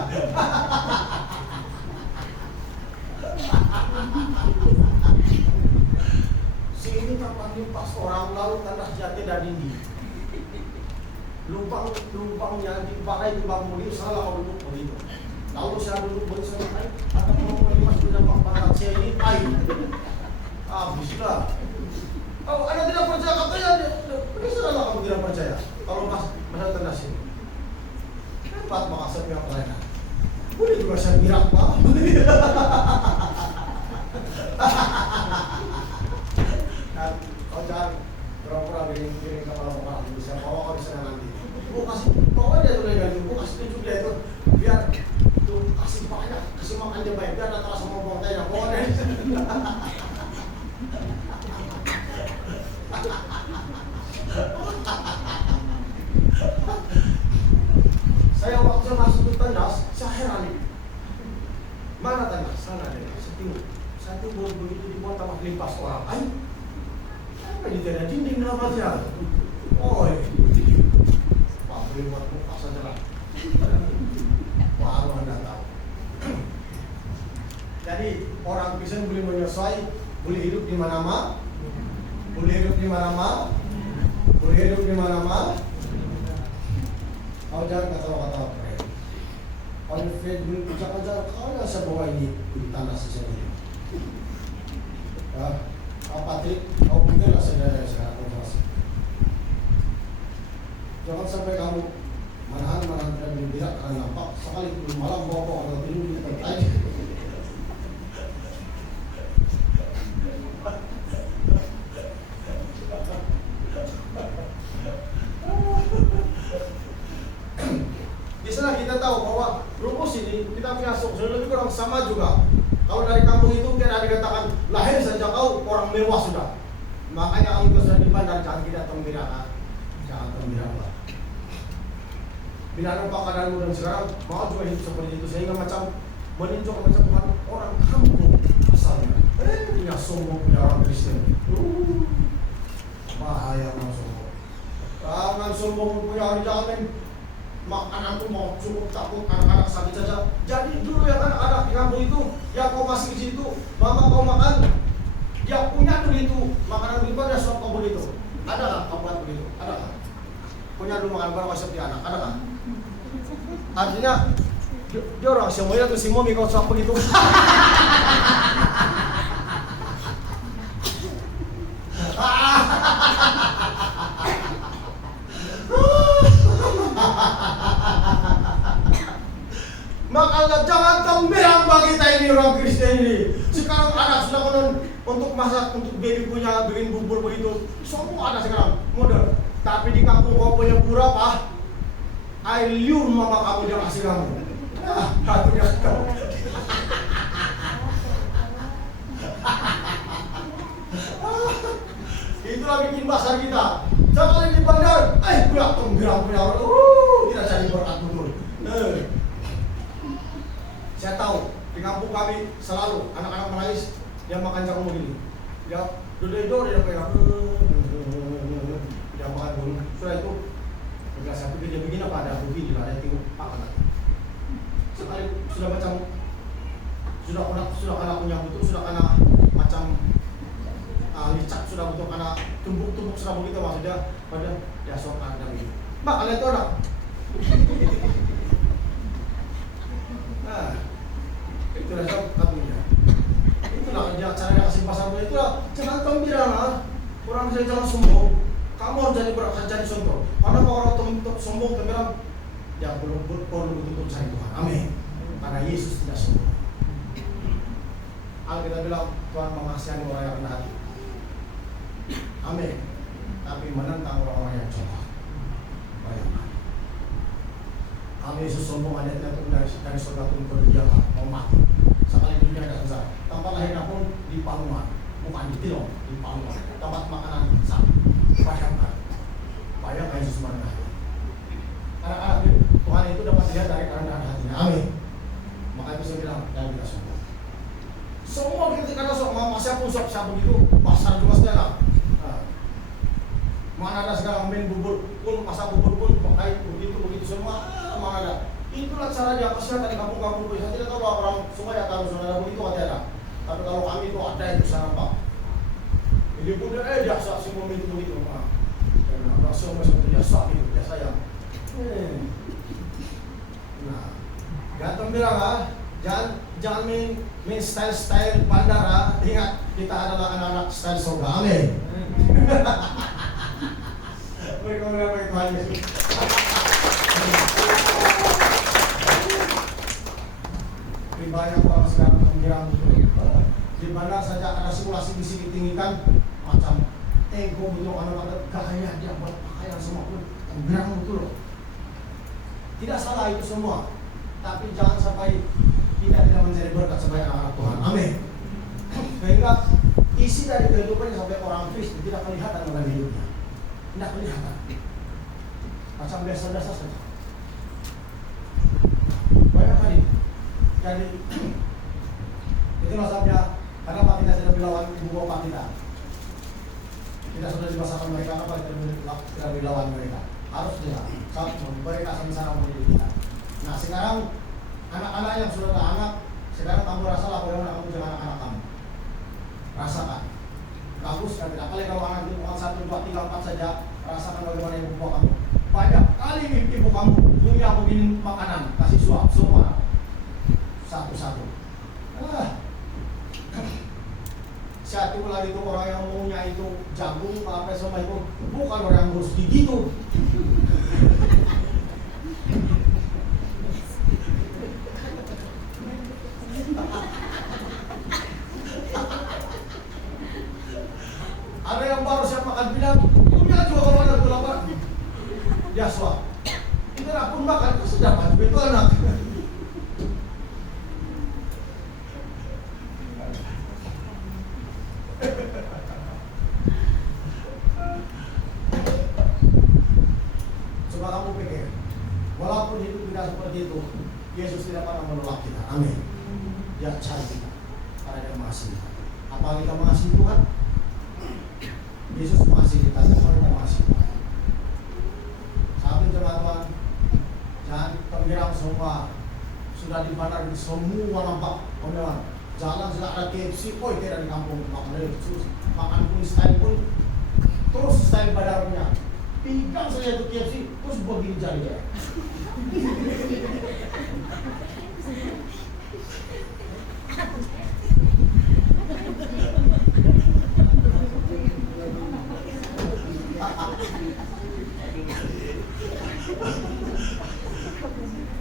Sini tanpa pas orang lalu tanda saya tidak dinding. Lubangnya dipakai di bang muli salah kalau duduk begitu. Lalu saya duduk bersama atau mau melihat sudah barat saya ini air. Habislah. Kalau Anda tidak percaya katanya, bisa kamu tidak percaya. Kalau masa tanda sini, hebat makasih pihak lain. Boleh juga saya bilang Pak. Dan kau jangan pura-pura giring kepala bapak bisa bawa kau di sana nanti. Gua kasih bawa dia tuh dari itu, gua kasih tunjuk dia itu biar tuh kasih banyak, kasih makan dia baik biar antara sama bawa tanya bawa dia. Saya waktu masuk ke tandas, saya heran. Mana tandas? Sana ada. Satu baru begitu dibuat tambah limpas orang. Ay, apa ini tidak dinding namanya? Oh, Pak boleh buat muka saja lah. Baru Anda tahu. Jadi orang Kristen boleh menyesuaikan, boleh hidup di mana-mana. Boleh hidup di mana-mana. Boleh hidup di mana-mana. Kau jangan kata-kata apa. Kalau Fred boleh ucap aja, kau yang saya bawa ini di tanah sesendiri. Kau Patrik, kau punya lah saudara sekarang konfirmasi. Jangan sampai kamu manahan tidak bergerak karena nampak sekali belum malam bawa atau tidur di tempat lain. Di sana kita tahu bahwa rumus ini kita punya sudah lebih kurang sama juga. Kalau dari kampung itu kita dikatakan lahir saja kau orang mewah sudah. Makanya kalau sudah di bandar jangan kita gembira, jangan gembira. Bila nampak keadaan muda sekarang mau juga hidup seperti itu sehingga macam menunjukkan macam orang kampung asalnya. Punya sombong punya orang Kristen. Bahaya orang sombong. Jangan sombong punya orang jangan makanan tuh mau cukup takut anak-anak sakit saja. Jadi dulu ya kan anak di kampung itu yang kau masih di situ, mama kau makan, dia punya dulu itu makanan begitu dia suap kau begitu. Ada nggak kau buat begitu? Ada nggak? Punya dulu makan baru kasih dia anak, ada nggak? Artinya dia orang semuanya tuh si momi kau suap begitu. Makanya jangan temberang bagi kita ini orang Kristen ini. Sekarang anak sudah konon untuk masak, untuk baby punya bikin bubur begitu. Semua ada sekarang, modern. Tapi di kampung kau punya pura apa? Air liur mama kamu dia kasih kamu. Aku dia tahu. Itulah bikin pasar kita. Jangan di bandar, pulang temberang punya orang. Kita cari berkat betul. Saya tahu di kampung kami selalu anak-anak Malaysia yang makan jagung begini. Dia duduk dia pegang. Dia makan dulu. Sudah itu enggak saya pikir dia begini apa ada begini lah dia tengok makan. Sekali sudah macam sudah kena punya butuh sudah kena macam licak sudah bentuk anak tumbuk-tumbuk sudah begitu maksudnya pada ya sok ada gitu. Mbak kalian itu orang. Nah, itulah sok kamunya. Itulah dia cara yang kasih pasar itulah jangan kamu bilang orang saya jangan sombong. Kamu harus jadi contoh. Karena kalau orang untuk sombong bilang ya belum perlu untuk cari Tuhan. Amin. Karena Yesus tidak sombong. Alkitab bilang Tuhan mengasihani orang yang rendah hati. Amin. Tapi menentang orang-orang yang coba. Bayangkan. Kalau Yesus sombong ada dari surga turun ke dunia mau mati. Sekali dunia ada sengsara. Tempat lahirnya pun di Palungan, bukan di Tilong, di Palungan. Tempat makanan sapi. Bayangkan Yesus merendah hati. Anak-anak Tuhan itu dapat dilihat dari kerendahan hatinya. Amin. Maka itu saya bilang jangan kita sombong. Semua kita karena siapapun siapa begitu pasar juga segala. Mana ada segala main bubur pun pasar bubur pun pakai begitu semua mana ada. Itulah cara dia kasihan dari kampung-kampung itu. Saya tidak tahu orang semua ya tahu saudara begitu ada. Tapi kalau kami itu ada itu sana Pak. Jadi pun jasa semua begitu Pak. Karena semua seperti jasa itu jasa yang. Nah, ganteng bilang jangan main style bandara. Ingat kita adalah anak-anak style surga. Amin. Berkomunikasi Tuhan Yesus. Banyak orang sekarang mengira di mana saja ada simulasi visi ditinggikan macam ego bentuk anak gaya dia buat pakaian semua pun berang betul. Tidak salah itu semua, tapi jangan sampai tidak menjadi berkat sebagai anak Tuhan. Amin. Sehingga isi dari kehidupannya sampai orang Kristen tidak kelihatan dalam hidupnya. Tidak kelihatan. Macam biasa-biasa saja. Bayangkan ini. Jadi itulah sabda. Kenapa kita tidak melawan ibu bapak kita? Kita sudah dibasahkan mereka, kenapa kita tidak melawan mereka? Harus tidak. Mereka sama-sama mendidik kita. Nah sekarang anak-anak yang sudah anak, sekarang kamu rasalah bagaimana kamu dengan anak-anak kamu. Rasakan. Bagus kan tidak? Kalau anak itu 1, 2, 3, 4 saja, rasakan bagaimana ibu bapak kamu. Banyak kali ibu kamu punya aku bikin makanan, kasih suap semua. Satu-satu. Satu lagi itu orang yang maunya itu jagung apa semua itu bukan orang yang ngurus gigi itu. Ada yang baru siap makan bilang, punya juga kalau ada gula apa? Ya suap. Kita pun makan itu sudah dapat itu anak. Coba kamu pikir, walaupun hidup tidak seperti itu, Yesus tidak pernah menolak kita. Amin. Dia cari kita karena dia mengasihi kita. Apalagi kita mengasihi Tuhan, Yesus mengasihi kita, kalau kita mengasihi Tuhan. Satu jemaat Tuhan, jangan pengirang semua sudah di bandar di semua nampak pemewan. Jalan sudah ada KFC, tidak di kampung makan pun style pun terus style badarnya. Pinggang saja itu KFC, terus begini jari ya.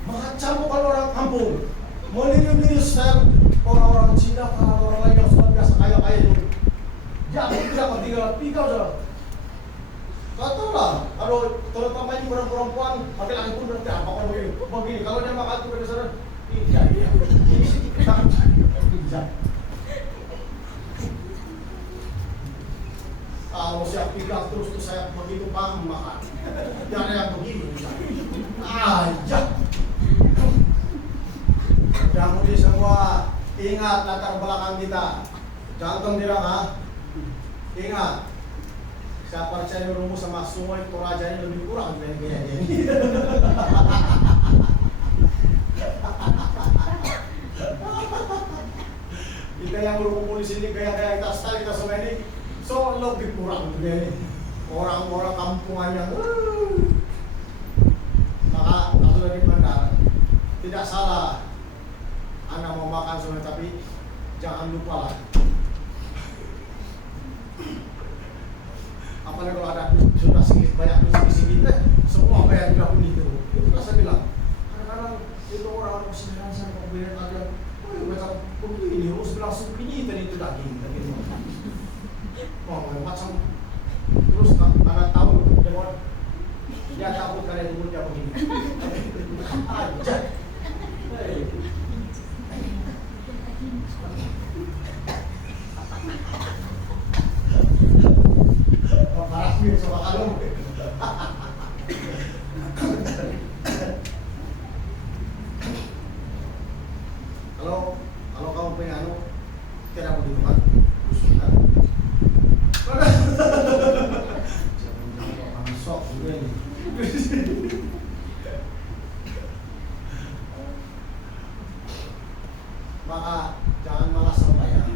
Macam bukan orang kampung, meniru-niru style orang-orang Cina, orang lain yang sudah biasa kaya-kaya itu. Jangan tidak tinggal pinggang saja. Kau lah, kalau terutama ini perempuan, laki-laki pun berarti apa kalau begini. Kalau dia makan tuh besar, iya. Ini sedikit sangat bijak. Kalau siap pinggang terus tuh saya begitu paham makan. Yang ada yang begini, aja. Jangan semua ingat latar belakang kita. Jangan dirang ingat. Saya percaya rumus sama semua itu rajanya lebih kurang dari gaya dia. Kita yang berkumpul di sini gaya-gaya kita style kita semua ini So lebih kurang juga ini orang-orang kampungannya. Maka kalau dari Mandar tidak salah Anda mau makan semuanya, tapi jangan lupa lah. Apalagi kalau ada sudah sedikit banyak sedikit semua bayar juga pun itu saya bilang kadang-kadang itu orang-orang kesadaran saya kemudian ada macam begini harus bilang supini tadi itu daging macam terus Anda tahu dia takut kalian mulutnya begini aja. Parah sama kamu. Kalau kamu punya tidak begitu kan? Usulkan. Jangan sok juga ini. Maka jangan malas sembahyang.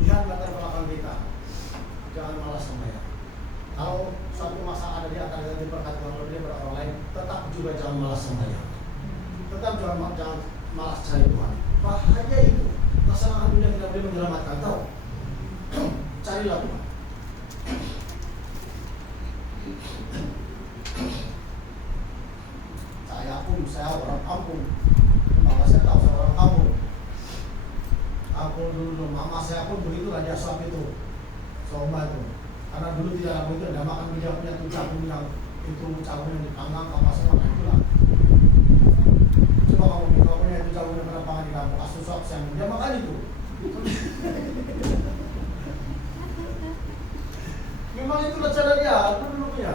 Lihat latar belakang kita. Jangan malas sembahyang. Kalau suatu masalah ada di antara yang diberkati oleh orang lain, tetap juga jangan malas sembahyang. Tetap jangan malas cari Tuhan. Bahaya itu. Kesenangan dunia tidak boleh menyelamatkan tahu. Carilah Tuhan. Saya orang kampung. Mama saya tahu saya orang kampung. Aku dulu mama saya pun begitu lah dia suap itu. Soma itu. Karena dulu tidak lama itu ada makan dia punya tuh jagung yang itu jagung yang dipanggang apa semua itulah. Coba kamu kalau punya itu jagung yang pernah pangan di kampung asus suap saya dia makan itu. Memang itulah cara dia dulu punya.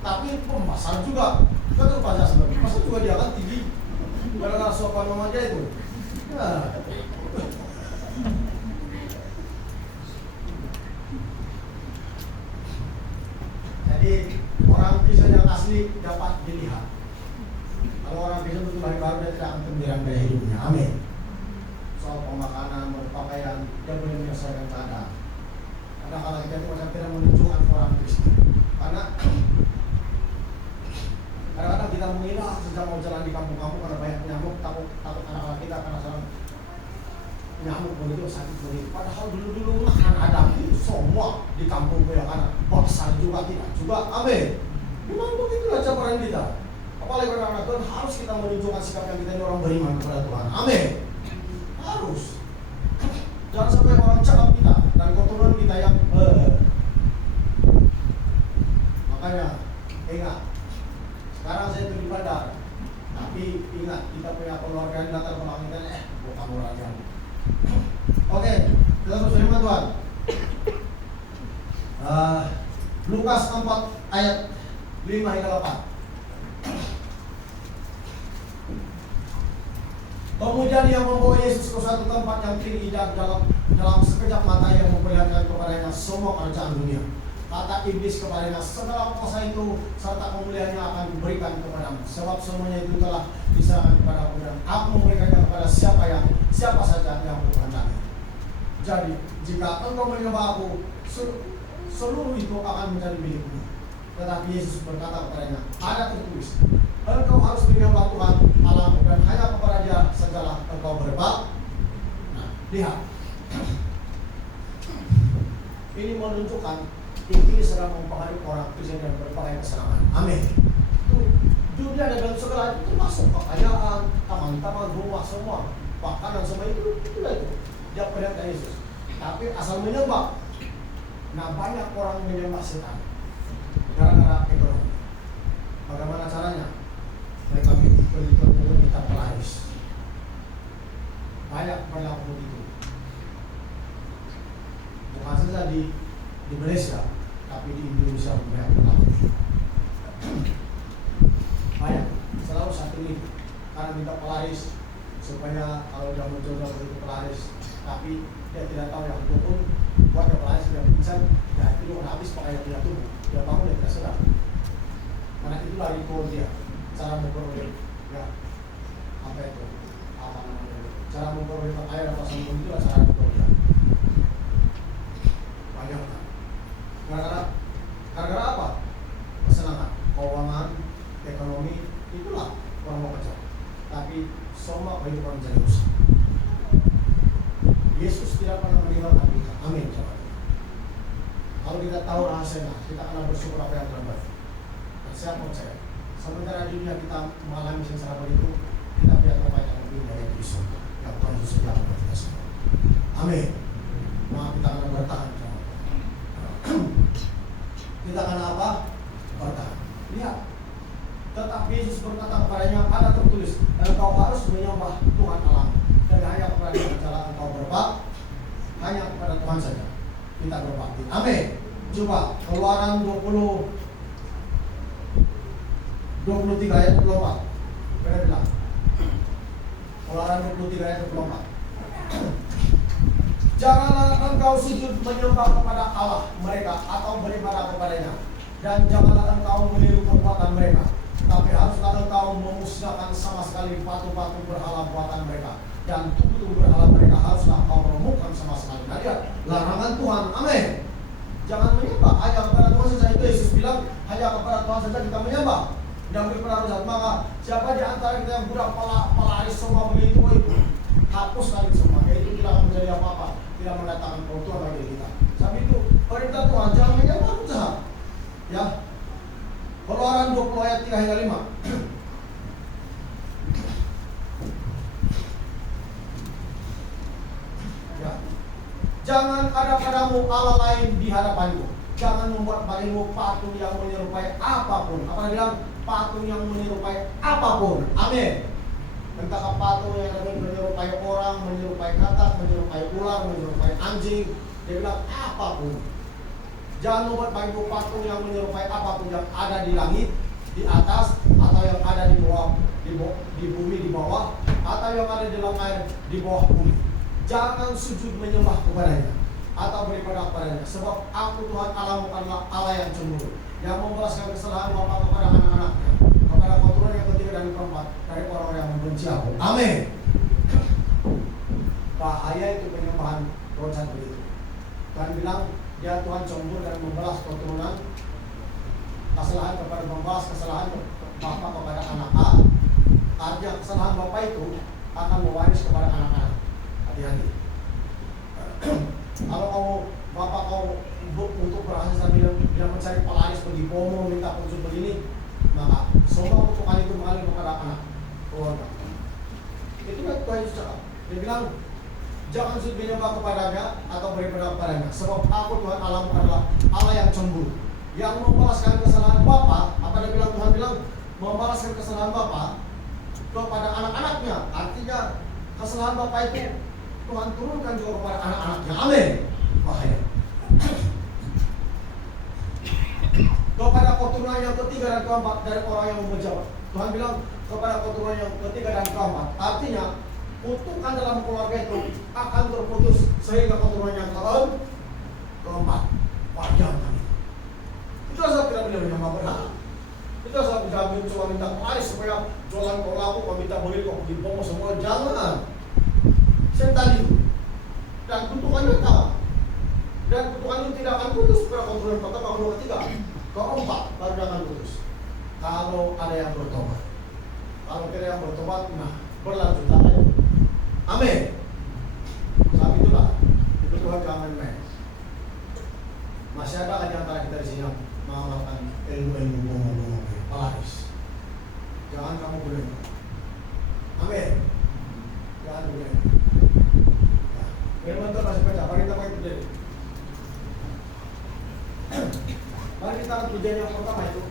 Tapi pemasaran juga. Kita tuh pajak sebenarnya. Masa juga dia kan tinggi. Gara-gara suapan mama dia itu. Ya. Jadi orang Kristen yang asli dapat dilihat. Kalau orang Kristen betul lahir baru dia tidak akan gembira gaya hidupnya. Amin. Soal pemakanan, berpakaian, dia boleh menyelesaikan keadaan. Karena kalau kita itu macam tidak menunjukkan orang Kristen. Karena kadang-kadang kita mengira sejak mau jalan di kampung-kampung karena banyak nyamuk, takut anak-anak kita karena salah nyamuk begitu sakit begitu. Padahal dulu makan ada itu semua di kampung ya karena bakar juga tidak juga. Amin. Memang begitulah cara kita. Apalagi anak-anak Tuhan harus kita menunjukkan sikap yang kita ini orang beriman kepada Tuhan. Amin. Harus. Jangan sampai orang cakap kita dan keturunan kita yang makanya ingat. Sekarang saya pergi bandar, tapi ingat kita punya keluarga di latar belakang kita, bukan orang yang. Oke, kita terus firman Tuhan. Lukas 4 ayat 5 hingga 8. Kemudian dia membawa Yesus ke suatu tempat yang tinggi dan dalam sekejap mata yang memperlihatkan kepadanya semua kerajaan dunia. Kata iblis kepadanya, segala kuasa itu serta kemuliaannya akan diberikan kepadamu, sebab semuanya itu telah diserahkan kepada aku dan aku memberikannya kepada siapa saja yang aku kehendaki. Jadi jika engkau menyembah aku, seluruh itu akan menjadi milikmu. Tetapi Yesus berkata kepadanya, ada tertulis, engkau harus menyembah Tuhan Allahmu dan hanya kepada Dia sajalah engkau berbakti. Nah, lihat, ini menunjukkan ini sedang mempengaruhi orang Kristen dan berbagai kesenangan. Amin. Dunia dan dalam segala itu termasuk kekayaan, taman-taman, rumah semua, makanan semua itu itu. Dia perintah Yesus. Tapi asal menyembah. Nah banyak orang menyembah setan gara-gara ekonomi. Bagaimana caranya? Mereka minta pelaris. Banyak begitu. Bukan saja di Malaysia, tapi di Indonesia banyak banyak selalu satu ini karena minta pelaris supaya kalau dia mencoba begitu pelaris, tapi dia tidak tahu yang itu pun buat dia pelaris dia pingsan, ya itu udah habis pakai dia tubuh, dia bangun dia tidak sedar. Karena itulah ritual dia, cara memperoleh ya apa itu cara memperoleh air atau sambung itulah cara ritual dia. tahu rahasianya, kita akan bersyukur apa yang terbaik. Dan saya percaya, sementara dunia kita mengalami sengsara itu, kita biar apa yang lebih dari Yesus. Yang Tuhan Yesus yang kita semua. Amin. Maka kita akan bertahan. Kita akan apa? Bertahan. Lihat. Tetapi Yesus berkata kepadanya, ada tertulis, engkau harus menyembah Tuhan Allah. Dan hanya kepada jalan engkau berbakti, hanya kepada Tuhan saja kita berbakti. Amin. Coba Keluaran 23 ayat 24. Beda bilang. Keluaran 23 ayat 24. Janganlah engkau sujud menyembah kepada Allah mereka atau beribadah kepadanya, dan janganlah engkau meniru perbuatan mereka, tapi haruslah engkau memusnahkan sama sekali patung-patung berhala buatan mereka, dan tubuh berhala mereka haruslah engkau remukkan sama sekali. Nah, lihat larangan Tuhan. Amin. Jangan menyembah hanya kepada Tuhan saja. Itu Yesus bilang, hanya kepada Tuhan saja kita menyembah. Dan berperang jahat. Maka siapa di antara kita yang budak pelari semua begitu itu, hapus kali semua. Itu tidak akan menjadi apa-apa, tidak mendatangkan keuntungan bagi kita. Sebab itu perintah Tuhan, jangan menyembah jahat. Ya. Keluaran 20 ayat 3 hingga 5. Ya. Jangan ada padamu Allah lain di hadapanku. Jangan membuat bagimu patung yang menyerupai apapun. Apa dia bilang? Patung yang menyerupai apapun. Amin. Entah patung yang menyerupai orang, menyerupai katak, menyerupai ular, menyerupai anjing. Dia bilang apapun. Jangan membuat bagimu patung yang menyerupai apapun yang ada di langit, di atas, atau yang ada di bawah, di bumi di bawah, atau yang ada di dalam air di bawah bumi. Jangan sujud menyembah kepadanya atau beribadah kepadanya, sebab aku Tuhan Allahmu adalah Allah yang cemburu, yang membalaskan kesalahan bapa kepada anak-anaknya, kepada keturunan yang ketiga dan keempat dari orang-orang yang membenci aku. Amin. Bahaya itu penyembahan rojan begitu. Tuhan bilang dia Tuhan cemburu dan membalas keturunan kesalahan kepada membalas kesalahan bapa kepada anak. Artinya kesalahan bapa itu akan mewaris kepada anak-anak. Hati-hati. Kalau bapak kau untuk berhasil sambil dia mencari pelaris pergi pomo minta petunjuk begini, maka semua kutukan itu mengalir kepada anak keluarga. Itu kan Tuhan Yesus cakap. Dia bilang jangan sujud menyembah kepadanya atau beribadah kepadanya, sebab aku Tuhan Allahmu adalah Allah yang cemburu, yang membalaskan kesalahan bapa. Apa dia bilang? Tuhan bilang membalaskan kesalahan bapa kepada anak-anaknya. Artinya kesalahan bapa itu Tuhan turunkan juga kepada anak-anaknya. Amin. Bahaya. Kepada keturunan yang ketiga dan keempat dari orang yang menjawab. Tuhan bilang kepada keturunan yang ketiga dan keempat. Artinya kutukan dalam keluarga itu akan terputus sehingga keturunan yang keempat. Panjang kali. Itu asal tidak boleh menyembah berhala. Itu asal tidak cuma minta pelaris supaya jualan kau laku, kau minta beli, kau pergi bomo semua. Jangan. Setan itu. Dan kutukannya tak. Dan kutukan itu tidak akan putus pada keturunan pertama, kedua, ketiga, keempat baru dia akan putus. Kalau ada yang bertobat. Kalau tidak yang bertobat, nah berlanjut aja. Amin. Saat itulah itu Tuhan jangan main. Masih ada kan di antara kita di sini yang mengamalkan ilmu-ilmu bohong-bohong pelaris. Jangan kamu boleh. Amin. Jangan boleh. Firman Tuhan masih baca. Mari kita pakai pujian. Mari kita pujian yang pertama itu.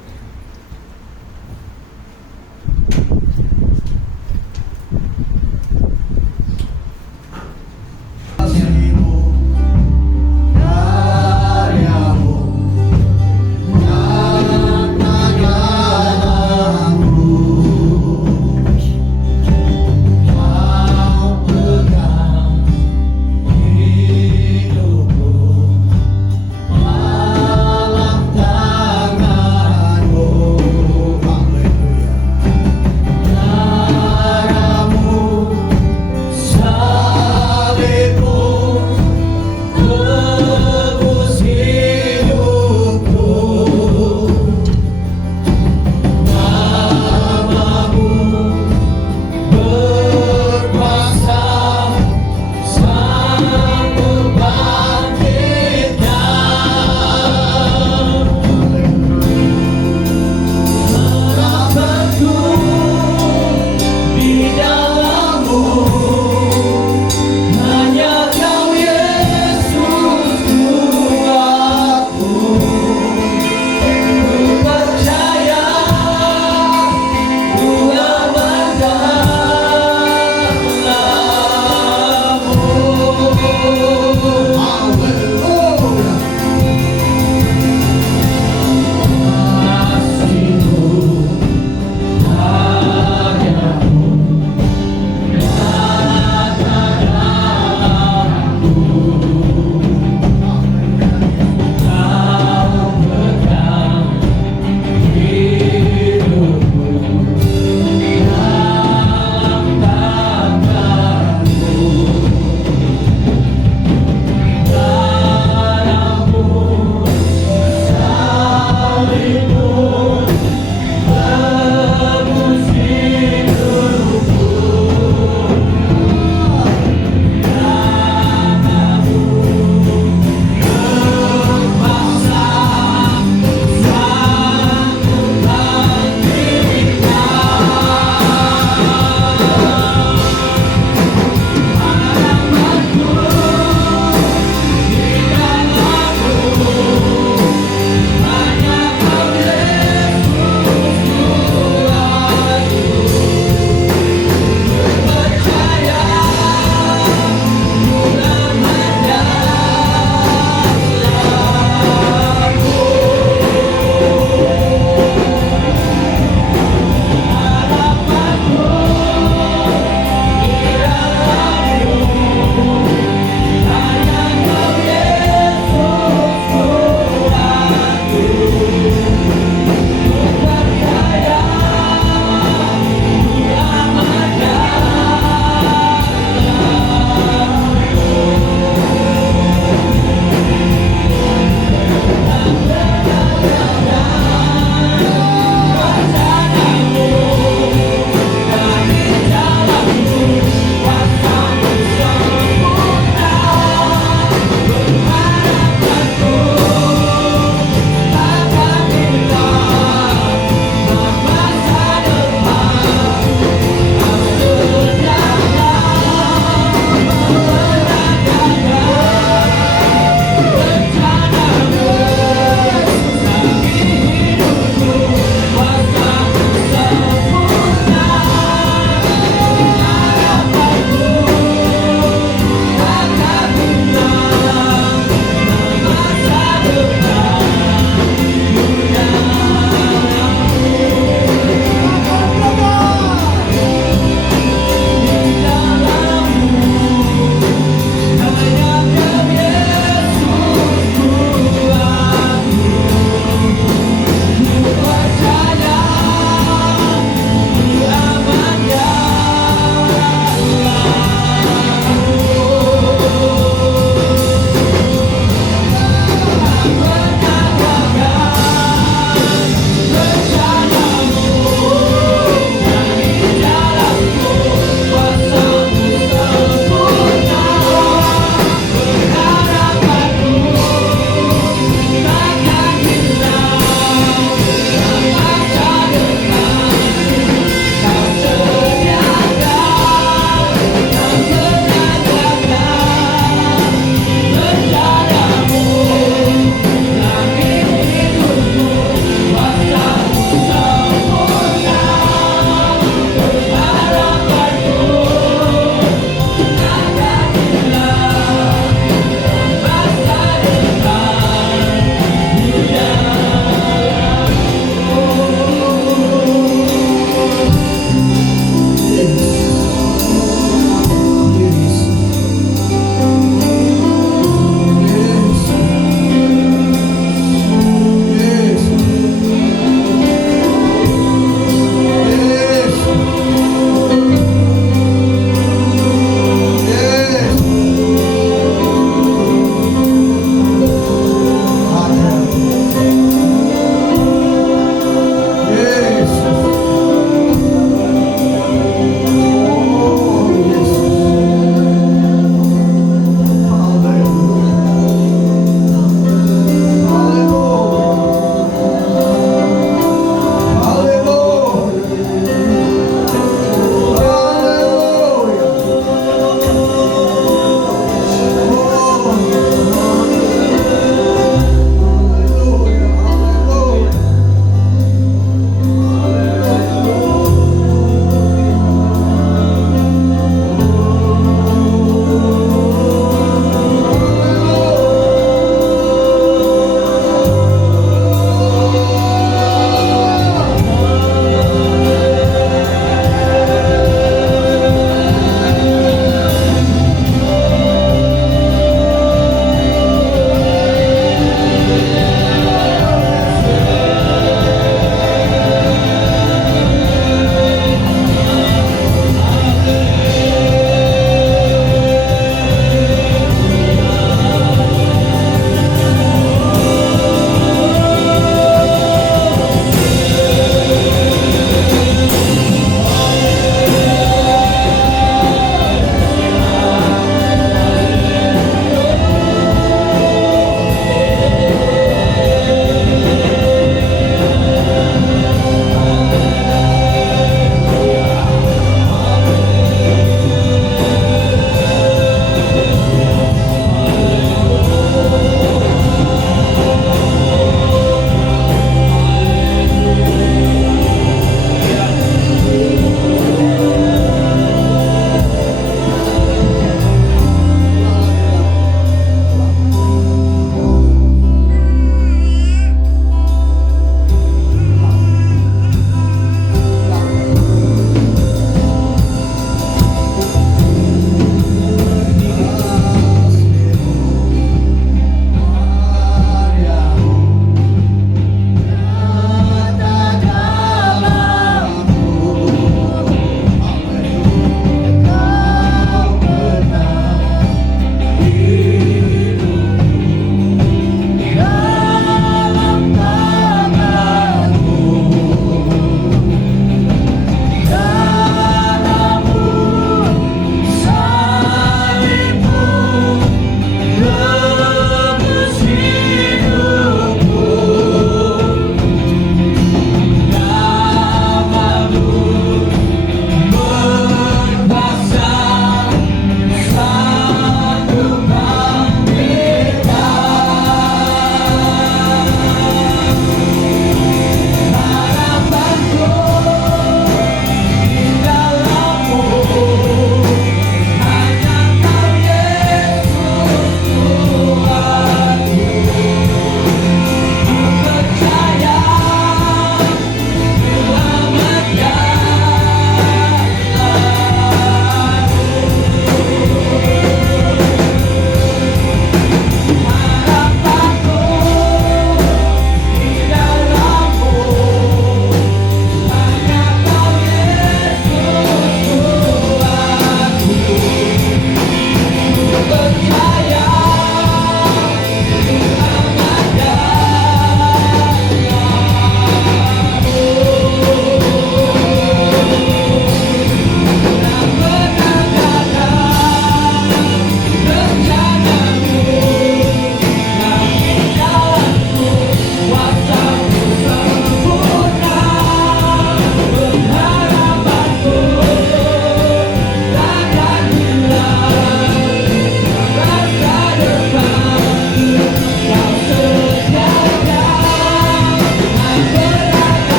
Tangan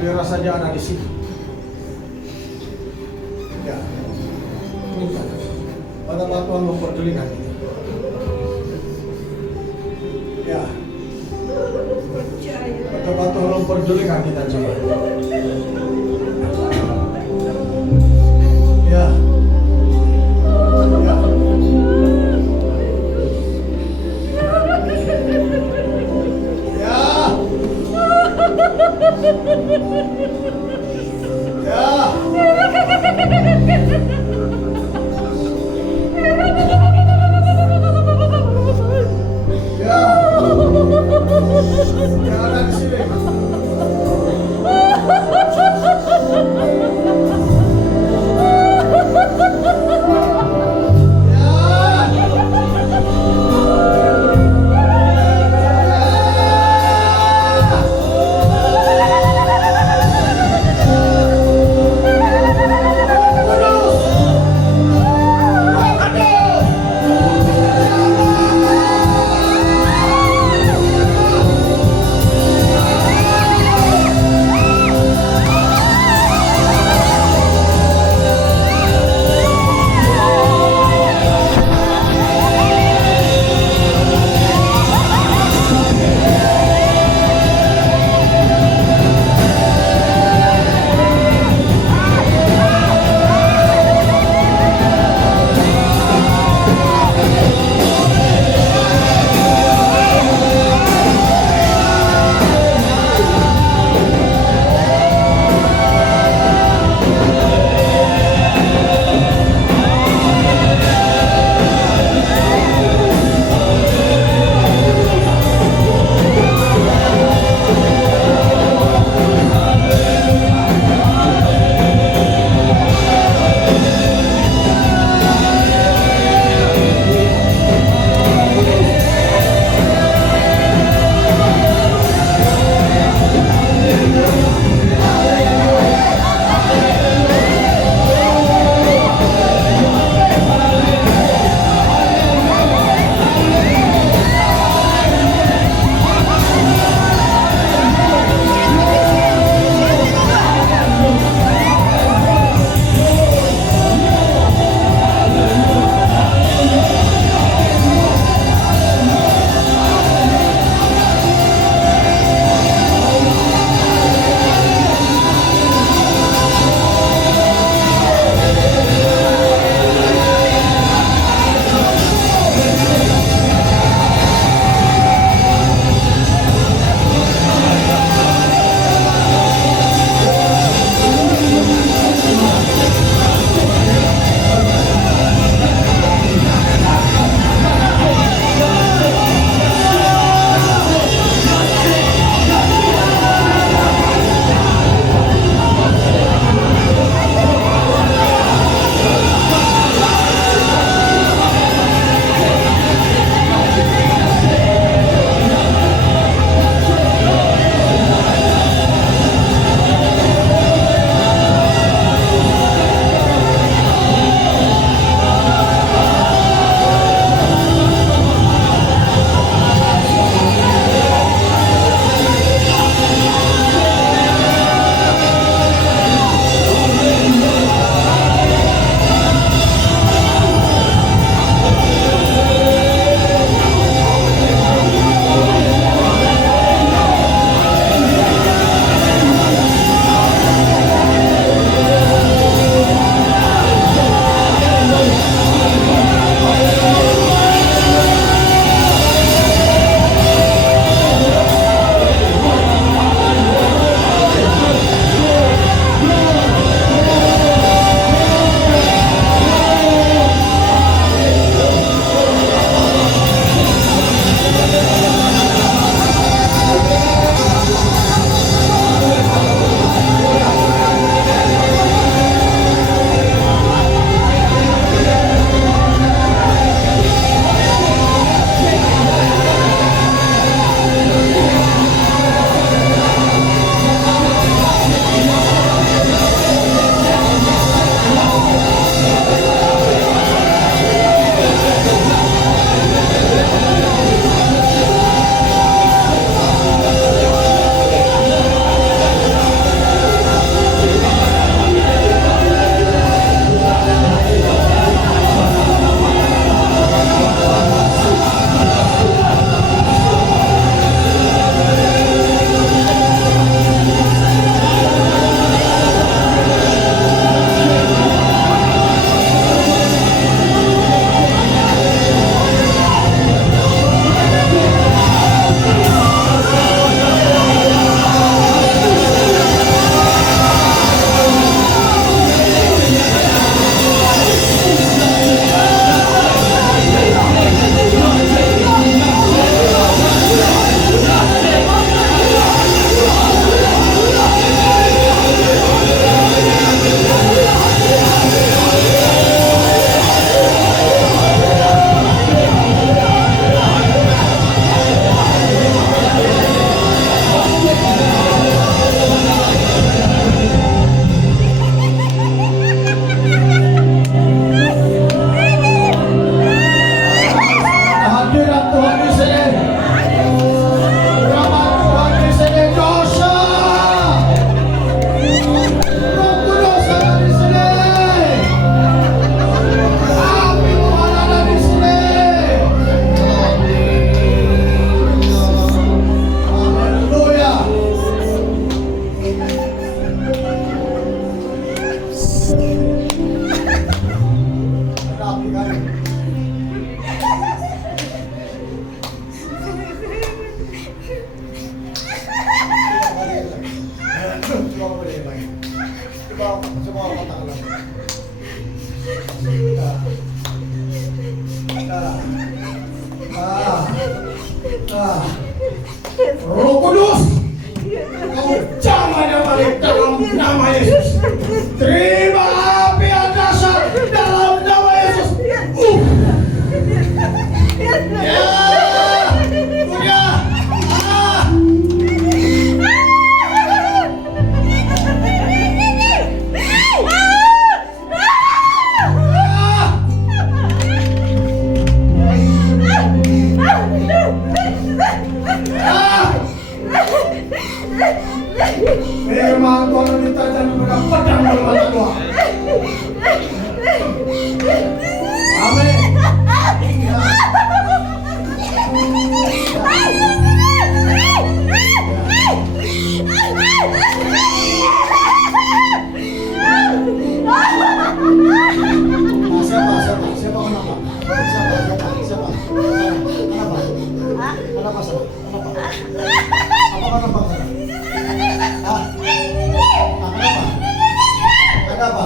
Saudara saja ada di sini. Ya, minta. Pada Tuhan memperdulikan kita. Ya, pada Tuhan memperdulikan kita coba. Ya, ya. Ya, Coba aku beri lagi. Coba aku katakan lagi. Roh Kudus, kau jangan balik dalam nama Yesus. Terima api yang dasar dalam nama Yesus. Ya, punya. Firman Tuhan ditajam dengan pedang bermata dua. Amin. Siapa kenapa? Kenapa salah? Apa kenapa salah? Kenapa?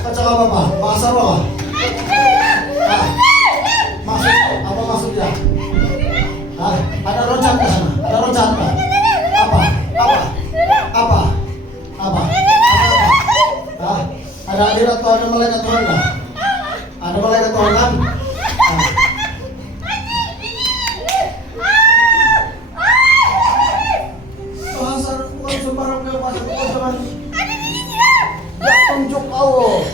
Kacau apa? Bahasa apa? Apa maksudnya? Ada loncat ke sana? Ada loncat ke? Apa? Ada akhirat atau ada malaikat Tuhan nggak? Ada malaikat Tuhan kan? Bahasa bukan sembarang bahasa bukan ya tunjuk Allah.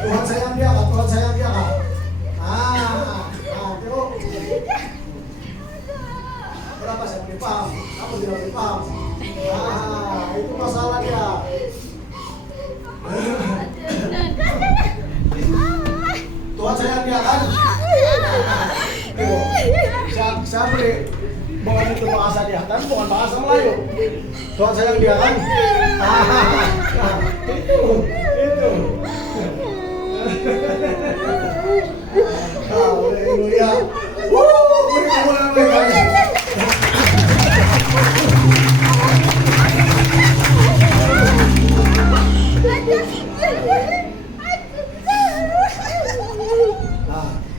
Tuhan sayang dia kak, Tuhan sayang dia kak. Tengok. Berapa saya boleh paham? Aku tidak boleh paham. Itu masalah dia. Tuhan sayang dia kan? Saya boleh bukan itu bahasa dia, tapi bukan bahasa Melayu. Tuhan sayang dia kan? Itu. Haleluya. Beri kemuliaan bagi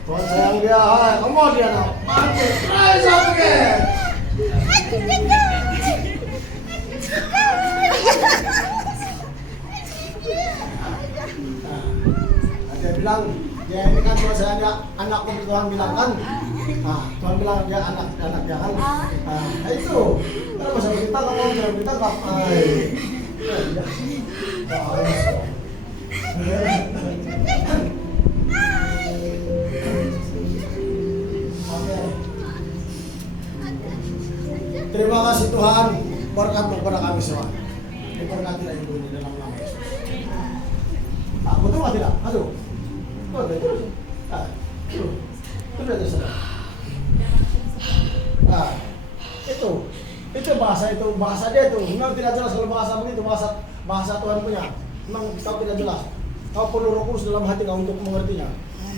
Tuhan sayang dia, kamu dia nak. Rise up again. Dia bilang, dia ini kan Tuhan sayang dia, anakku Tuhan bilang kan. Tuhan bilang dia anak dia kan. Itu. Kenapa saya ditangkap, kamu jangan ditangkap. Terima kasih Tuhan, berkat kepada kami semua. Diberkatilah Ibu di dalam nama Yesus. Betul nggak tidak? Aduh, betul. Itu sudah saudara. Itu bahasa dia itu. Memang tidak jelas kalau bahasa begitu, bahasa Tuhan punya. Memang kau tidak jelas. Kau perlu Roh Kudus dalam hati kau untuk mengertinya.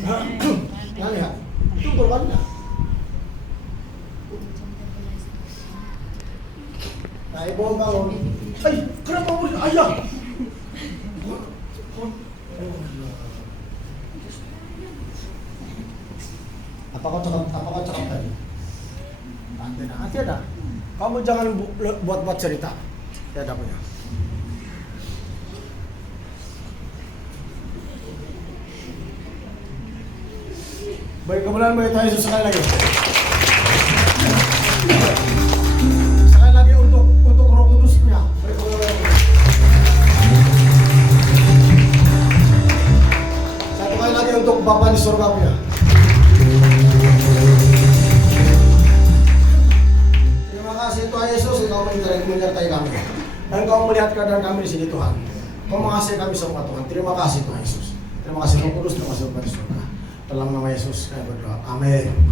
Nah, lihat, itu berbeda. Nah, ibu bangun. Kenapa murid ayah? Apa kau cakap tadi? Nanti ada. Kamu jangan buat cerita. Tidak ada punya. Beri kemuliaan bagi Tuhan Yesus sekali lagi. Sekali lagi untuk Roh Kudus-Nya. Beri kemuliaan. Satu kali lagi untuk Bapa di surga punya. Terima kasih Tuhan Yesus, Engkau menyertai kami. Dan Kau melihat keadaan kami di sini Tuhan. Kau mengasihi kami semua Tuhan. Terima kasih Tuhan Yesus. Terima kasih Roh Kudus, terima kasih Bapa di surga. Dalam nama Yesus kami berdoa. Amin.